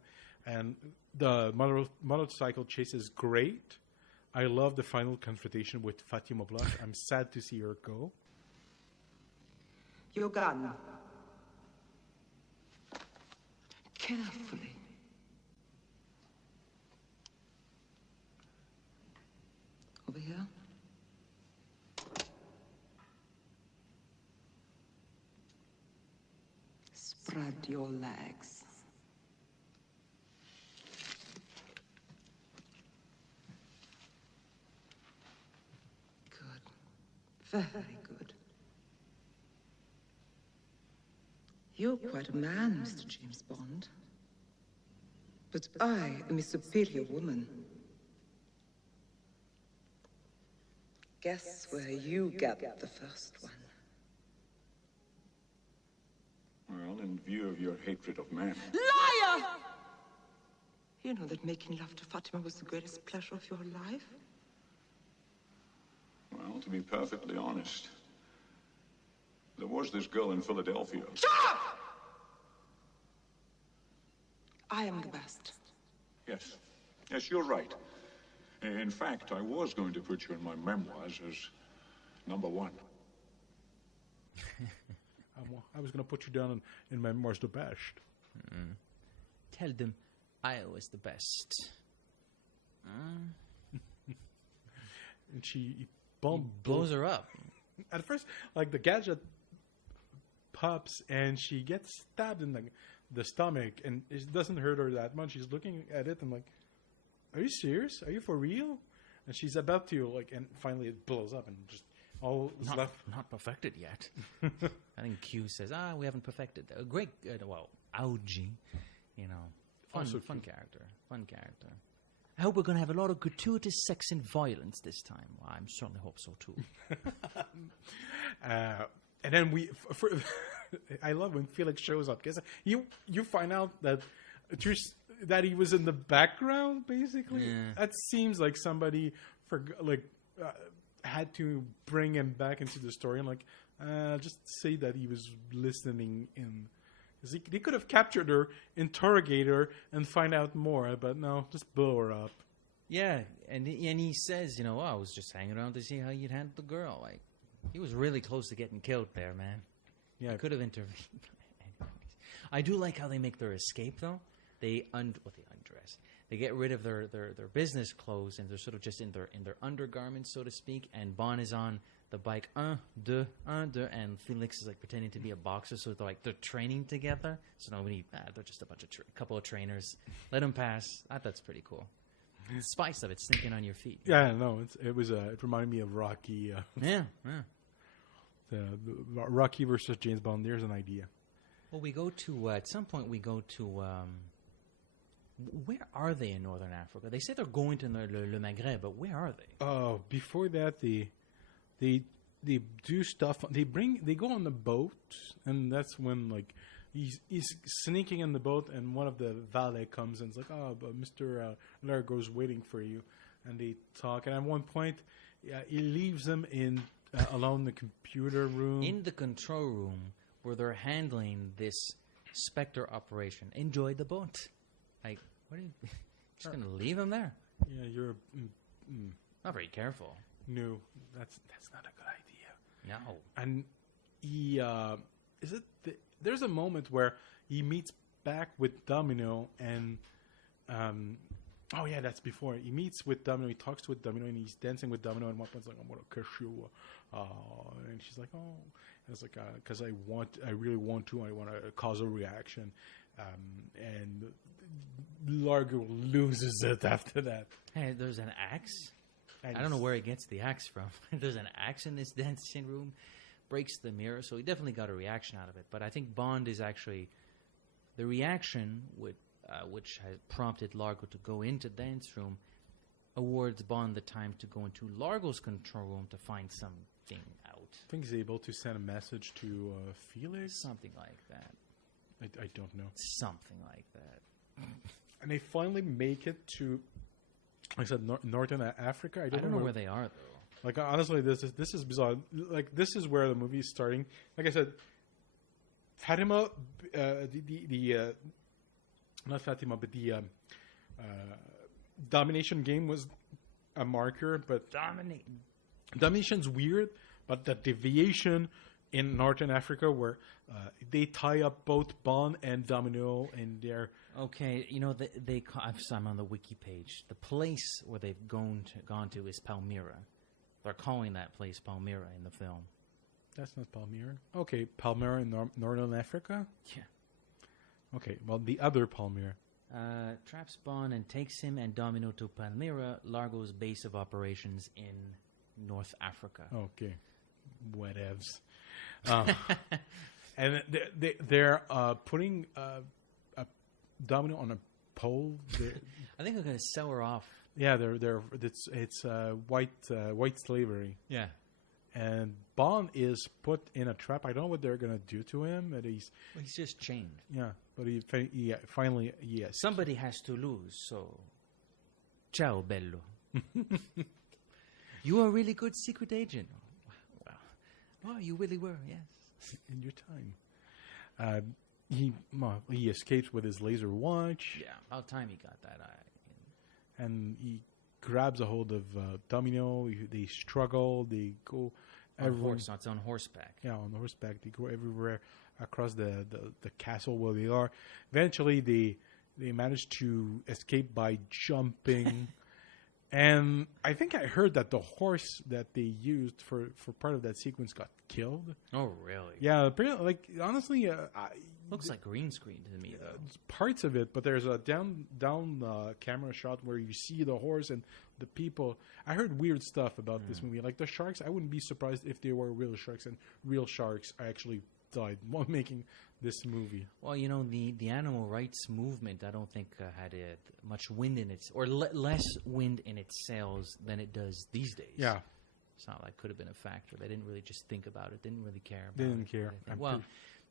And the motorcycle chase is great. I love the final confrontation with Fatima Blush. I'm sad to see her go. Your gun. Carefully. Over here. Spread your legs. Good. Very good. You're quite a man, Mr. James Bond. But I am a superior woman. Guess where you get the first one. Well, in view of your hatred of men. Liar! You know that making love to Fatima was the greatest pleasure of your life? Well, to be perfectly honest, there was this girl in Philadelphia. Shut up! I am the best. Yes. Yes, you're right. In fact, I was going to put you in my memoirs as #1. I was going to put you down in my memoirs the best. Tell them I was the best. And she Blows her up. At first, like the gadget pops and she gets stabbed in the stomach, and it doesn't hurt her that much. She's looking at it and like, "Are you serious? Are you for real?" And she's about to like, and finally it blows up and just all is left. Not perfected yet. I think Q says, we haven't perfected. A great, Augie, fun character. I hope we're going to have a lot of gratuitous sex and violence this time. Well, I certainly hope so too. And then I love when Felix shows up because you find out that he was in the background basically. Yeah. That seems like somebody had to bring him back into the story and just say that he was listening in. They could have captured her, interrogate her, and find out more, but no, just blow her up. Yeah, and he says, I was just hanging around to see how you'd handle the girl. Like, he was really close to getting killed there, man. Yeah, I could have intervened. I do like how they make their escape, though. They undress. They get rid of their business clothes, and they're sort of just in their undergarments, so to speak. And Bond is on the bike, 1, 2, 1, 2, and Felix is like pretending to be a boxer, so they're training together. So nobody, they're just a couple of trainers. Let them pass. I thought that's pretty cool. The spice of it sneaking on your feet. Yeah, no, it reminded me of Rocky. Yeah. The Rocky versus James Bond. There's an idea. Well, we go to at some point we go to where are they in Northern Africa? They say they're going to Le Maghreb, but where are they? Oh, before that, they they do stuff. They go on the boat, and that's when like he's sneaking in the boat, and one of the valet comes and is like, "Oh, but Mr. Largo's waiting for you," and they talk. And at one point, he leaves them in alone in the computer room, in the control room where they're handling this Spectre operation. Enjoy the boat. Like, what are you just gonna leave him there? Yeah, you're Not very careful. no. That's not a good idea. No. And he there's a moment where he meets back with Domino and oh yeah, that's before he meets with Domino. He talks with Domino and he's dancing with Domino. And one point's like, "I'm gonna kiss you," and she's like, "Oh," and it's like, "Because I really want to. I want to cause a reaction," and Largo loses it after that. Hey, there's an axe. And I don't know where he gets the axe from. There's an axe in this dancing room, breaks the mirror, so he definitely got a reaction out of it. But I think Bond is actually the reaction which has prompted Largo to go into the dance room, awards Bond the time to go into Largo's control room to find something out. I think he's able to send a message to Felix. Something like that. I don't know. Something like that. And they finally make it to, like I said, Northern Africa. I don't know where they are, though. Like, honestly, this is bizarre. Like, this is where the movie is starting. Like I said, Fatima, not Fatima, but the Domination game was a marker, but Domination's weird, but the deviation in Northern Africa where they tie up both Bond and Domino in their... Okay, you know, I'm on the wiki page. The place where they've gone to is Palmyra. They're calling that place Palmyra in the film. That's not Palmyra. Okay, Palmyra in Northern Africa? Yeah. Okay, well, the other Palmyra. Traps Bond and takes him and Domino to Palmyra, Largo's base of operations in North Africa. Okay, whatevs. And they're putting a Domino on a pole. I think they're going to sell her off. Yeah, it's white slavery. Yeah. And Bond is put in a trap. I don't know what they're going to do to him. But he's just chained. Yeah, but he finally, yes. Somebody has to lose, so... Ciao, bello. You are a really good secret agent. Wow. Oh, you really were, yes. In your time. He escapes with his laser watch. Yeah, about time he got that. And he grabs a hold of Domino. They struggle. They go it's on horseback. Yeah, on horseback. They go everywhere across the castle where they are. Eventually, they manage to escape by jumping. And I think I heard that the horse that they used for part of that sequence got killed. Oh, really? Yeah, like honestly, looks like green screen to me though. Parts of it, but there's a down camera shot where you see the horse and the people. I heard weird stuff about this movie, like the sharks. I wouldn't be surprised if they were real sharks, and real sharks actually died while making this movie. Well, you know, the animal rights movement, I don't think had much wind in its, or less wind in its sails than it does these days. Yeah. It's not like could have been a factor. They didn't really just think about it. Didn't really care about they it. Didn't care. Well,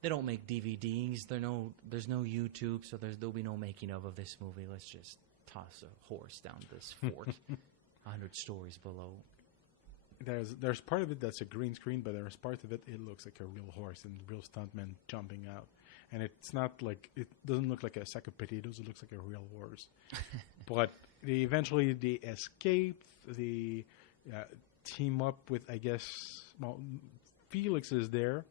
they don't make DVDs. There's no YouTube, so there'll be no making of this movie. Let's just toss a horse down this fort 100 stories below. There's part of it that's a green screen, but there's part of it looks like a real horse and real stuntman jumping out. And it's not like, it doesn't look like a sack of potatoes. It looks like a real horse. But they escape. They team up with, I guess, well, Felix is there.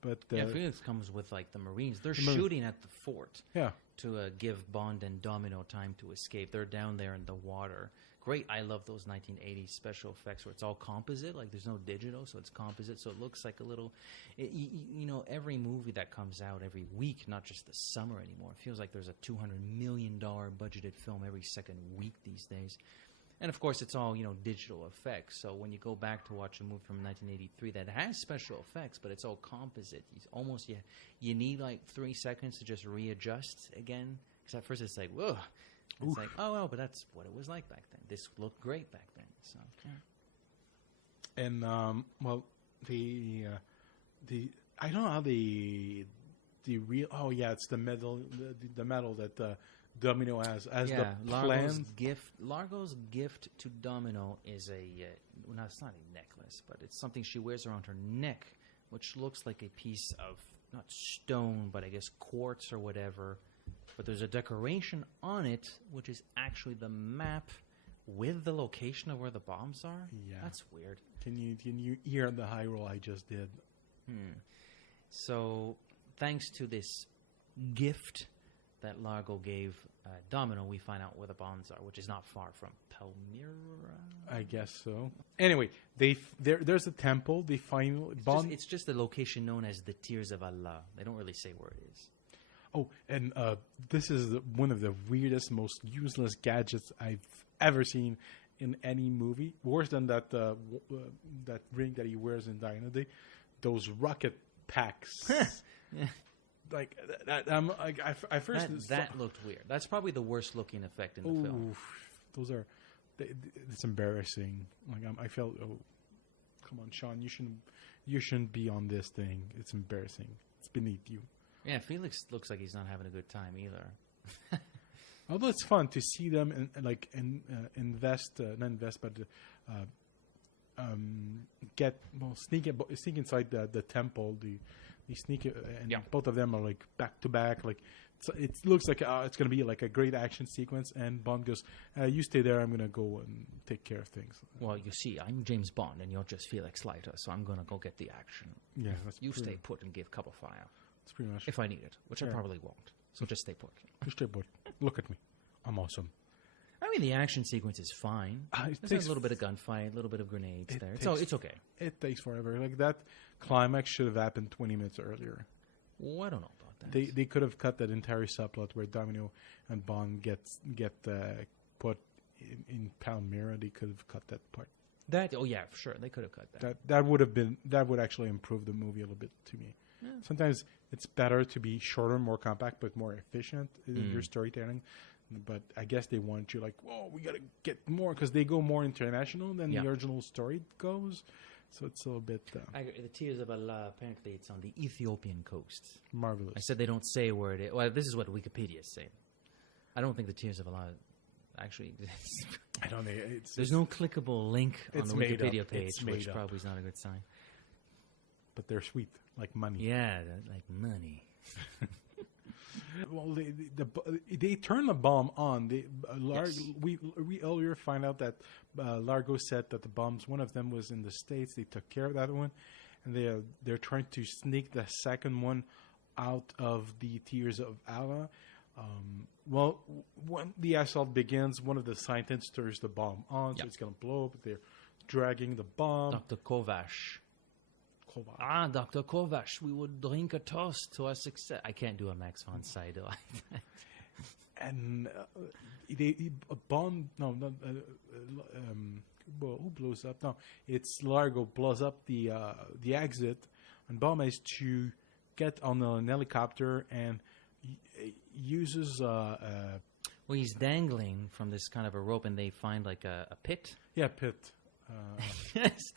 But Felix comes with like the Marines. They're shooting at the fort. Yeah. To give Bond and Domino time to escape. They're down there in the water. Great. I love those 1980s special effects where it's all composite. Like there's no digital, so it's composite. So it looks like a little, you know, every movie that comes out every week, not just the summer anymore. It feels like there's a $200 million budgeted film every second week these days. And of course, it's all, you know, digital effects. So when you go back to watch a movie from 1983 that has special effects, but it's all composite, you need like 3 seconds to just readjust again. Because at first it's like, whoa. It's like, oh, well, but that's what it was like back then. This looked great back then. So, yeah. And, well, the I don't know how the real it's the medal the medal that Domino has as the plan. Largo's gift to Domino is no, it's not a necklace, but it's something she wears around her neck, which looks like a piece of not stone, but I guess quartz or whatever. But there's a decoration on it, which is actually the map with the location of where the bombs are. Yeah, that's weird. Can you hear the high roll I just did? So, thanks to this gift that Largo gave Domino, we find out where the bombs are, which is not far from Palmyra. I guess so. Anyway, there's a temple. They find it's just the location known as the Tears of Allah. They don't really say where it is. Oh, and this is one of the weirdest, most useless gadgets I've ever seen in any movie. Worse than that that ring that he wears in Die Another Day. Those rocket packs. Yeah. Like that, I'm like I first that looked weird. That's probably the worst looking effect in the film. Those are, it's embarrassing. Like I felt, come on, Sean, you shouldn't be on this thing. It's embarrassing. It's beneath you. Yeah, Felix looks like he's not having a good time either. Although it's fun to see them sneak inside the temple. They sneak and both of them are like back to back. Like it looks like it's going to be like a great action sequence. And Bond goes, "You stay there. I'm going to go and take care of things." Well, you see, I'm James Bond, and you're just Felix Leiter, so I'm going to go get the action. Yeah, you stay put and give cover fire. That's pretty much if I need it, which I probably won't. So just stay put. Just stay put. Look at me. I'm awesome. I mean, the action sequence is fine. There's a little bit of gunfight, a little bit of grenades there. It's okay. It takes forever. Like that climax should have happened 20 minutes earlier. Well, I don't know about that. They could have cut that entire subplot where Domino and Bond get put in Palmyra. They could have cut that part. Sure, they could have cut that. That would actually improve the movie a little bit to me. Yeah. Sometimes it's better to be shorter, more compact, but more efficient in your storytelling. But I guess they want you like, whoa, we got to get more because they go more international than the original story goes. So it's a little bit... the Tears of Allah, apparently it's on the Ethiopian coast. Marvelous. I said they don't say where it is. Well, this is what Wikipedia is saying. I don't think the Tears of Allah actually exists. I don't know. There's no clickable link on the Wikipedia page, which up. probably is not a good sign. But they're sweet, like money. Yeah, like money. Well, they turn the bomb on. We earlier find out that Largo said that the bombs, one of them was in the States. They took care of that one, and they're trying to sneak the second one out of the Tears of Allah. When the assault begins, one of the scientists turns the bomb on, so it's going to blow up. They're dragging the bomb. Dr. Kovash. Dr. Kovash, we would drink a toast to our success. I can't do a Max von Sydow. And a bomb. No, who blows up? No, it's Largo blows up the exit, and Bomb has to get on an helicopter and uses. Well, he's dangling from this kind of a rope, and they find like a pit. Yeah, pit.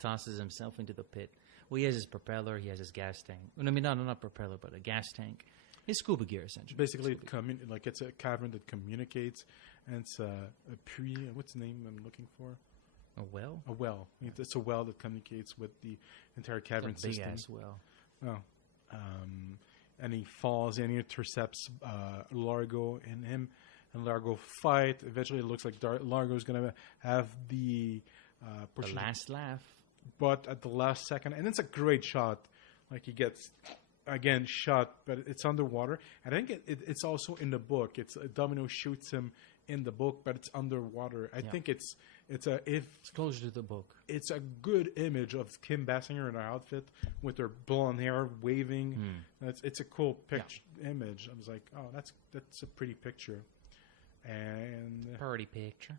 Tosses himself into the pit. Well, he has his propeller. He has his gas tank. I mean, not propeller, but a gas tank. His scuba gear, essentially. Basically, it's a cavern that communicates, and it's a puits. What's the name I'm looking for? A well? A well. It's a well that communicates with the entire cavern system. Big-ass well. Oh. And he falls and he intercepts Largo and him. And Largo fight. Eventually, it looks like Largo's going to have the last laugh. But at the last second, and it's a great shot. Like he gets, again, shot, but it's underwater. And I think it's also in the book. It's Domino shoots him in the book, but it's underwater. I think it's closer to the book. It's a good image of Kim Basinger in her outfit with her blonde hair waving. It's a cool image. I was like, oh, that's a pretty picture. And pretty picture.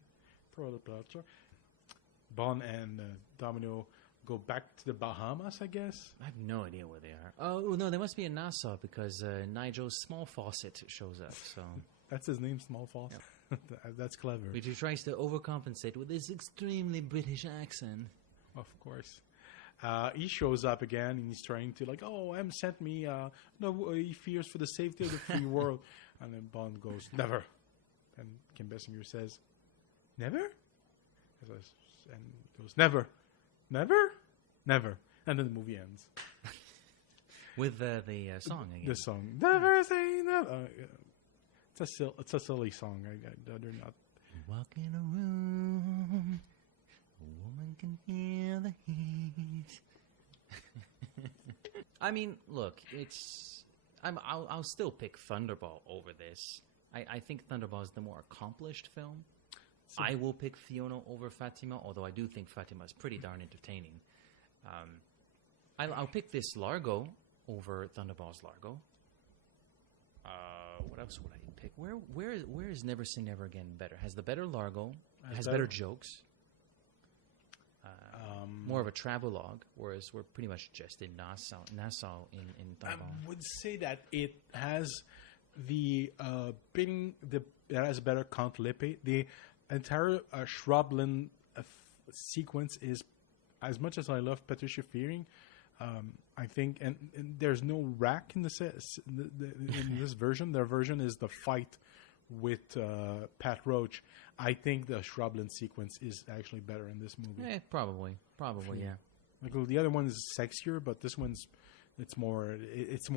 Bond and Domino go back to the Bahamas, I guess. I have no idea where they are. Oh, no, they must be in Nassau because Nigel's Small Fawcett shows up. So that's his name, Small Fawcett. Yep. That's clever. Which he tries to overcompensate with his extremely British accent. Of course. He shows up again, and he's trying to like, "Oh, M sent me. No, he fears for the safety of the free world." And then Bond goes, "Never." And Kim Basinger says, "Never?" And he goes, "Never, never, never." And then the movie ends with the song again. The song, "Never Say Never." It's a silly song. I'd rather not. Walk in a room, a woman can feel the heat. I mean, look, I'll still pick Thunderball over this. I think Thunderball is the more accomplished film. I will pick Fiona over Fatima, although I do think Fatima is pretty darn entertaining. I'll pick this Largo over Thunderball's Largo. What else would I pick? Where is Never Say Never Again better? Has the better Largo, has better jokes, more of a travelogue, whereas we're pretty much just in Nassau in Thunderball. I would say that it has it has a better Count Lippe. The entire Shrubland sequence is, as much as I love Patricia Fearing, I think, and there's no rack in in this version. Their version is the fight with Pat Roach. I think the Shrubland sequence is actually better in this movie. Probably, yeah. Like the other one is sexier, but this one's it's more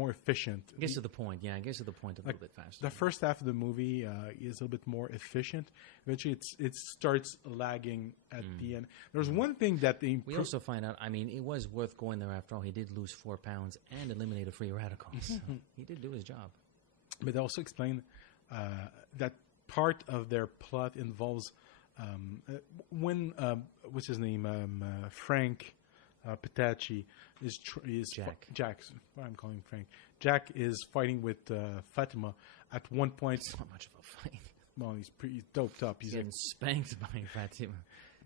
efficient. It gets to the point. Yeah, it gets to the point a little bit faster. The first half of the movie is a little bit more efficient. Eventually, it starts lagging at the end. There's one thing that we also find out. I mean, it was worth going there after all. He did lose 4 pounds and eliminate a free radical. So he did do his job. But they also explain that part of their plot involves when what's his name, Frank Petacci is Jack's what I'm calling Frank. Jack is fighting with Fatima. At one point, it's not much of a fight. Well, he's pretty doped up. He's getting spanked by Fatima.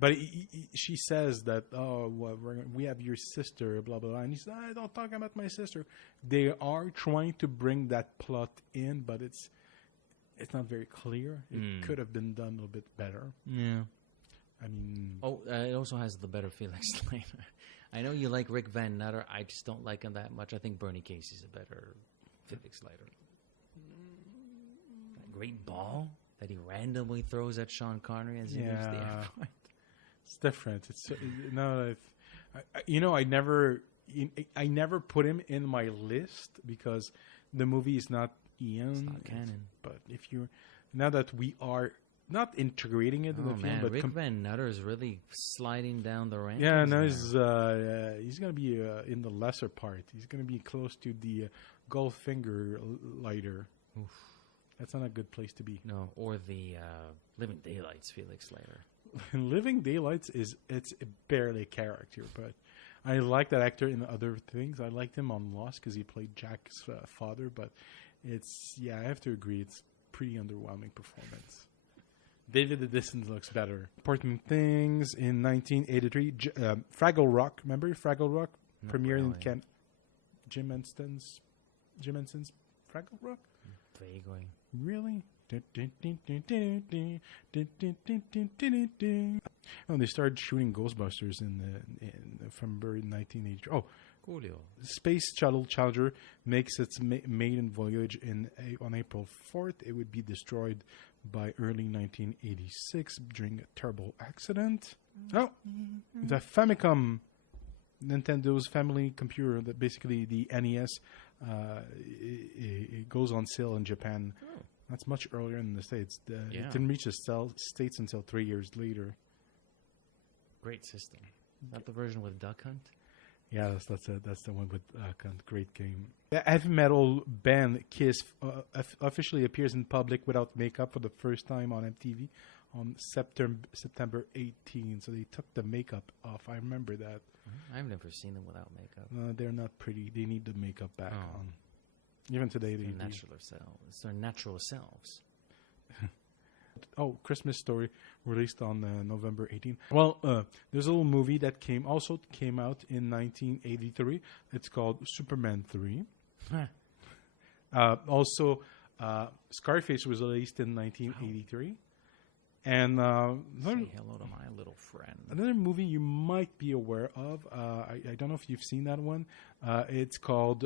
But she says that, we have your sister, blah, blah, blah. And he says, I don't talk about my sister. They are trying to bring that plot in, but it's not very clear. It could have been done a little bit better. Yeah. I mean... it also has the better Felix Leiter. I know you like Rick Van Nutter. I just don't like him that much. I think Bernie Casey's a better Felix Leiter. That great ball that he randomly throws at Sean Connery as he leaves the airport. It's different. It's I never put him in my list because the movie is not Ian. It's not canon. But now that we are not integrating it in the film, but Rick Van Nutter is really sliding down the rankings. Yeah, now he's going to be in the lesser part. He's going to be close to the Goldfinger lighter. Oof. That's not a good place to be. No, or the Living Daylights Felix Leiter. Living Daylights it's barely a character, but I like that actor in other things. I liked him on Lost because he played Jack's father, but I have to agree, it's pretty underwhelming performance. David the Distant looks better. Important things in 1983. Fraggle Rock, remember Fraggle Rock? Premiered in Jim Henson's Fraggle Rock? Vaguely. Really? Oh, they started shooting Ghostbusters in February 1983. Oh, coolio. Space Shuttle Challenger makes its maiden voyage on April 4th. It would be destroyed by early 1986 during a terrible accident. Oh, the Famicom, Nintendo's family computer, that basically the NES, it goes on sale in Japan. Oh. That's much earlier in the States. It didn't reach the States until 3 years later. Great system. Is that the version with Duck Hunt? Yeah, that's the one with great game. The heavy metal band Kiss officially appears in public without makeup for the first time on MTV on September 18. So they took the makeup off. I remember that. I've never seen them without makeup. No, they're not pretty. They need the makeup back on. Even today, they It's their natural selves. Oh, Christmas Story, released on November 18th. Well, there's a little movie that came out in 1983. It's called Superman 3. Also, Scarface was released in 1983. And Say hello to my little friend. another movie you might be aware of. I don't know if you've seen that one. It's called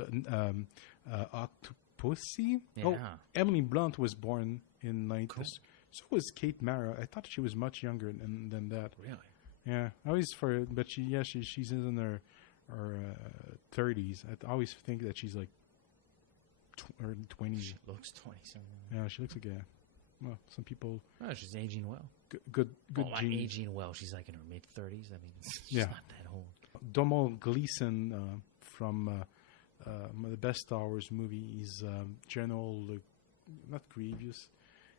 Octopussy. Oh, Yeah. Emily Blunt was born in 19. So was Kate Mara. I thought she was much younger than that. Really? Yeah, I always but she's in her 30s. I always think that she's like early 20s. She looks 27. Yeah, she looks like well, some people Oh, she's aging well. good Not genes. aging well. She's like in her mid-30s. I mean, she's Yeah. not that old. Domhnall Gleeson from the best Star Wars movie. He's General, not Grievous.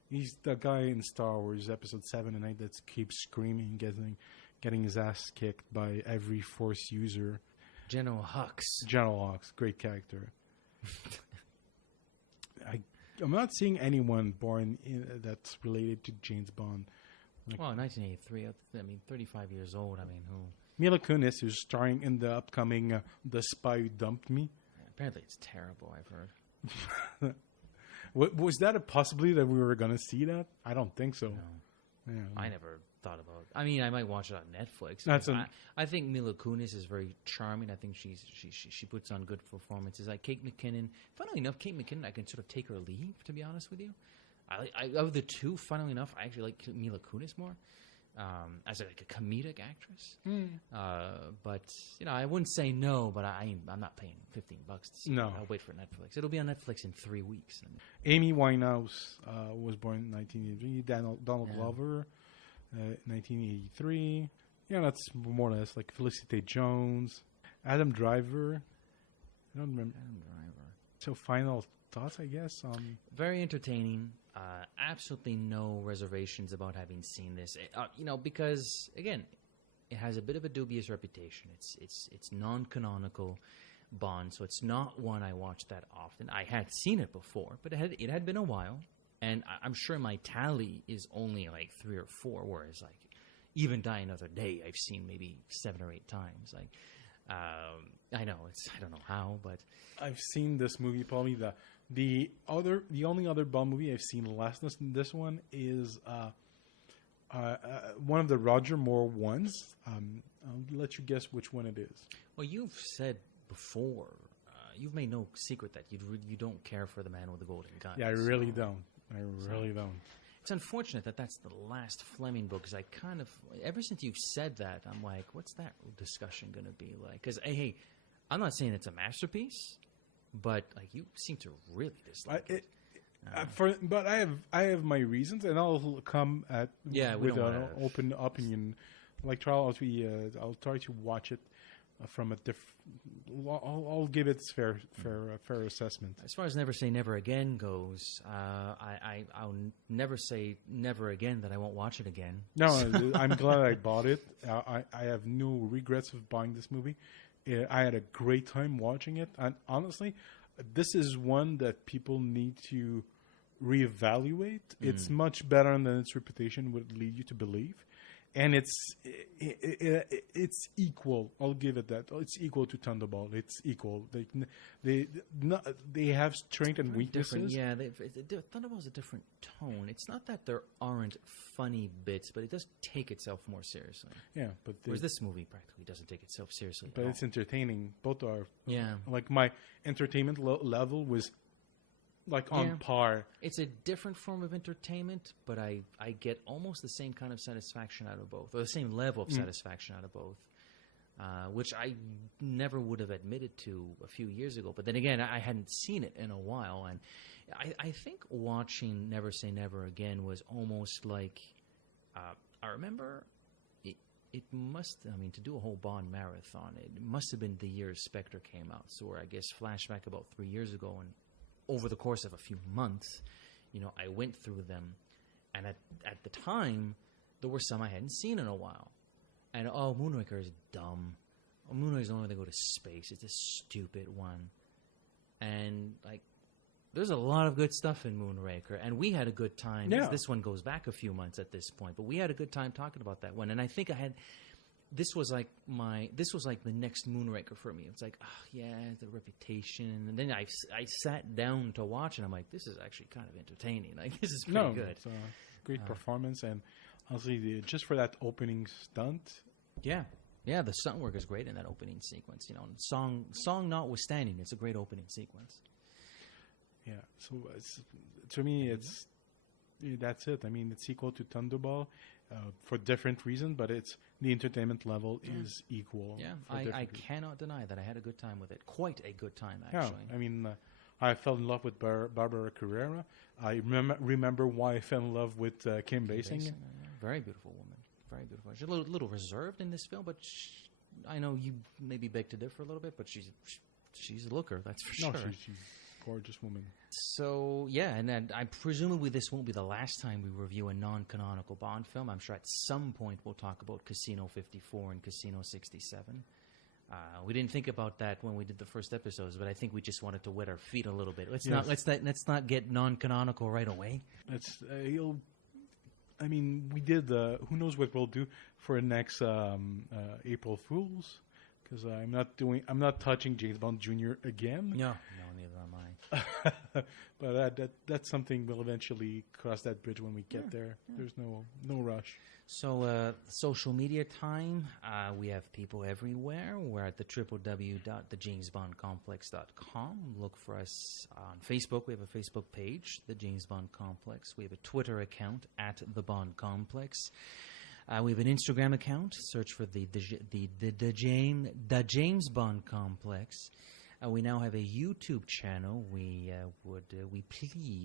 He's the guy in Star Wars Episode 7 and 8 that keeps screaming, getting his ass kicked by every Force user. General Hux. General Hux, great character. I'm not seeing anyone born that's related to James Bond. Well, 1983. I mean, 35 years old. I mean, who? Mila Kunis, who's starring in the upcoming The Spy Who Dumped Me. Apparently, it's terrible. I've heard. Was that a possibility that we were going to see that? I don't think so. No. Yeah. I never thought about. I mean, I might watch it on Netflix. That's I think Mila Kunis is very charming. I think she puts on good performances. Like Kate McKinnon. Funnily enough, Kate McKinnon, I can sort of take her leave. To be honest with you, I of the two, funnily enough, I actually like Mila Kunis more as like a comedic actress. But I wouldn't say no. But I'm not paying $15 to see No. it. I'll wait for Netflix. It'll be on Netflix in 3 weeks. Amy Winehouse was born in 1983. Donald Glover, 1983. Yeah, that's more or less like Felicity Jones. Adam Driver. I don't remember. Adam Driver. So final thoughts, I guess. Very entertaining. Absolutely no reservations about having seen this. Because again, it has a bit of a dubious reputation. It's non-canonical Bond, so it's not one I watch that often. I had seen it before, but it had been a while, and I'm sure my tally is only like 3 or 4. Whereas like Even Die Another Day, I've seen maybe 7 or 8 times. Like I know I don't know how, but I've seen this movie probably the only other Bond movie I've seen less than this one is one of the Roger Moore ones. I'll let you guess which one it is. Well, you've said before, you've made no secret that you don't care for The Man with the Golden Gun. Yeah, I really don't. I really don't. It's unfortunate that that's the last Fleming book, because I kind of, ever since you've said that, I'm like, what's that discussion going to be like? Because, hey, I'm not saying it's a masterpiece, but like you seem to really dislike it. But I have my reasons, and I'll come with an open opinion. Like I'll try to watch it from a different. I'll give it its fair assessment. As far as Never Say Never Again goes, I'll never say never again that I won't watch it again. No, I'm glad I bought it. I have no regrets of buying this movie. I had a great time watching it, and honestly, this is one that people need to reevaluate. It's much better than its reputation would lead you to believe, and it's equal. I'll give it that. It's equal to Thunderball. It's equal. They have strength and weaknesses. Yeah, Thunderball's a different tone. It's not that there aren't funny bits, but it does take itself more seriously. Yeah, but whereas this movie practically doesn't take itself seriously. But it's entertaining. Both are. Yeah. Like my entertainment level was like on par. It's a different form of entertainment, but I get almost the same kind of satisfaction out of both, or the same level of satisfaction out of both, which I never would have admitted to a few years ago. But then again, I hadn't seen it in a while, and I think watching Never Say Never Again was almost like I remember it must. I mean, to do a whole Bond marathon, it must have been the year Spectre came out. So I guess flashback about 3 years ago, and over the course of a few months, I went through them, and at the time, there were some I hadn't seen in a while. And, Moonraker is dumb. Moonraker is the only way they go to space. It's a stupid one. And, like, there's a lot of good stuff in Moonraker, and we had a good time. Yeah. This one goes back a few months at this point, but we had a good time talking about that one. And I think this was like the next Moonraker for me. It's like, the reputation, and then I sat down to watch, and I'm like, this is actually kind of entertaining. Like, this is pretty good. It's a great performance, and I'll say just for that opening stunt. Yeah. Yeah, the stunt work is great in that opening sequence. You know, song notwithstanding, it's a great opening sequence. Yeah. So to me, that's it. I mean, it's equal to Thunderball for different reasons, but it's the entertainment level is equal. Yeah, for I different reasons. cannot deny that I had a good time with it. Quite a good time, Yeah, actually. I mean, I fell in love with Barbara Carrera. I remember why I fell in love with Kim Basinger. Very beautiful woman. Very beautiful. She's a little reserved in this film, but I know you maybe beg to differ a little bit, but she's a looker, that's for sure. No, she's a gorgeous woman. So, yeah, and then I presumably this won't be the last time we review a non-canonical Bond film. I'm sure at some point we'll talk about Casino 54 and Casino 67. We didn't think about that when we did the first episodes, but I think we just wanted to wet our feet a little bit. Let's not get non-canonical right away. I mean, we did. Who knows what we'll do for next April Fools? Because I'm not touching James Bond Jr. again. No, neither am I. But that's something we'll eventually cross that bridge when we get there. Yeah. There's no rush. So social media time. We have people everywhere. We're at the www.thejamesbondcomplex.com. Look for us on Facebook. We have a Facebook page, The James Bond Complex. We have a Twitter account at The Bond Complex. We have an Instagram account. Search for the James Bond Complex. We now have a YouTube channel. We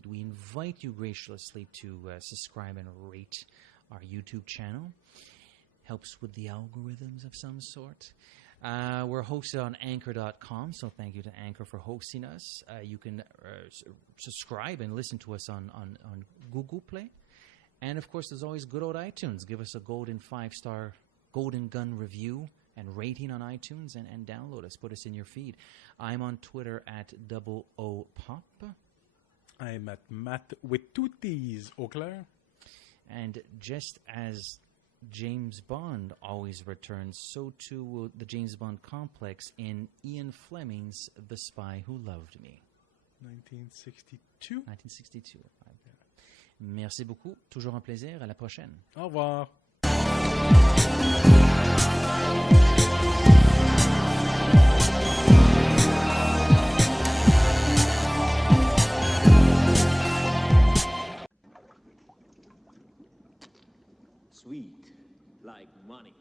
invite you graciously to subscribe and rate our YouTube channel. Helps with the algorithms of some sort. We're hosted on Anchor.com, so thank you to Anchor for hosting us. You can subscribe and listen to us on Google Play. And, of course, there's always good old iTunes. Give us a golden 5-star Golden Gun review and rating on iTunes and download us. Put us in your feed. I'm on Twitter at @OOPop. I'm at Matt with 2 T's, Au clair. And just as James Bond always returns, so too will the James Bond Complex in Ian Fleming's The Spy Who Loved Me. 1962. 1962. Merci beaucoup. Toujours un plaisir. À la prochaine. Au revoir. Sweet like money.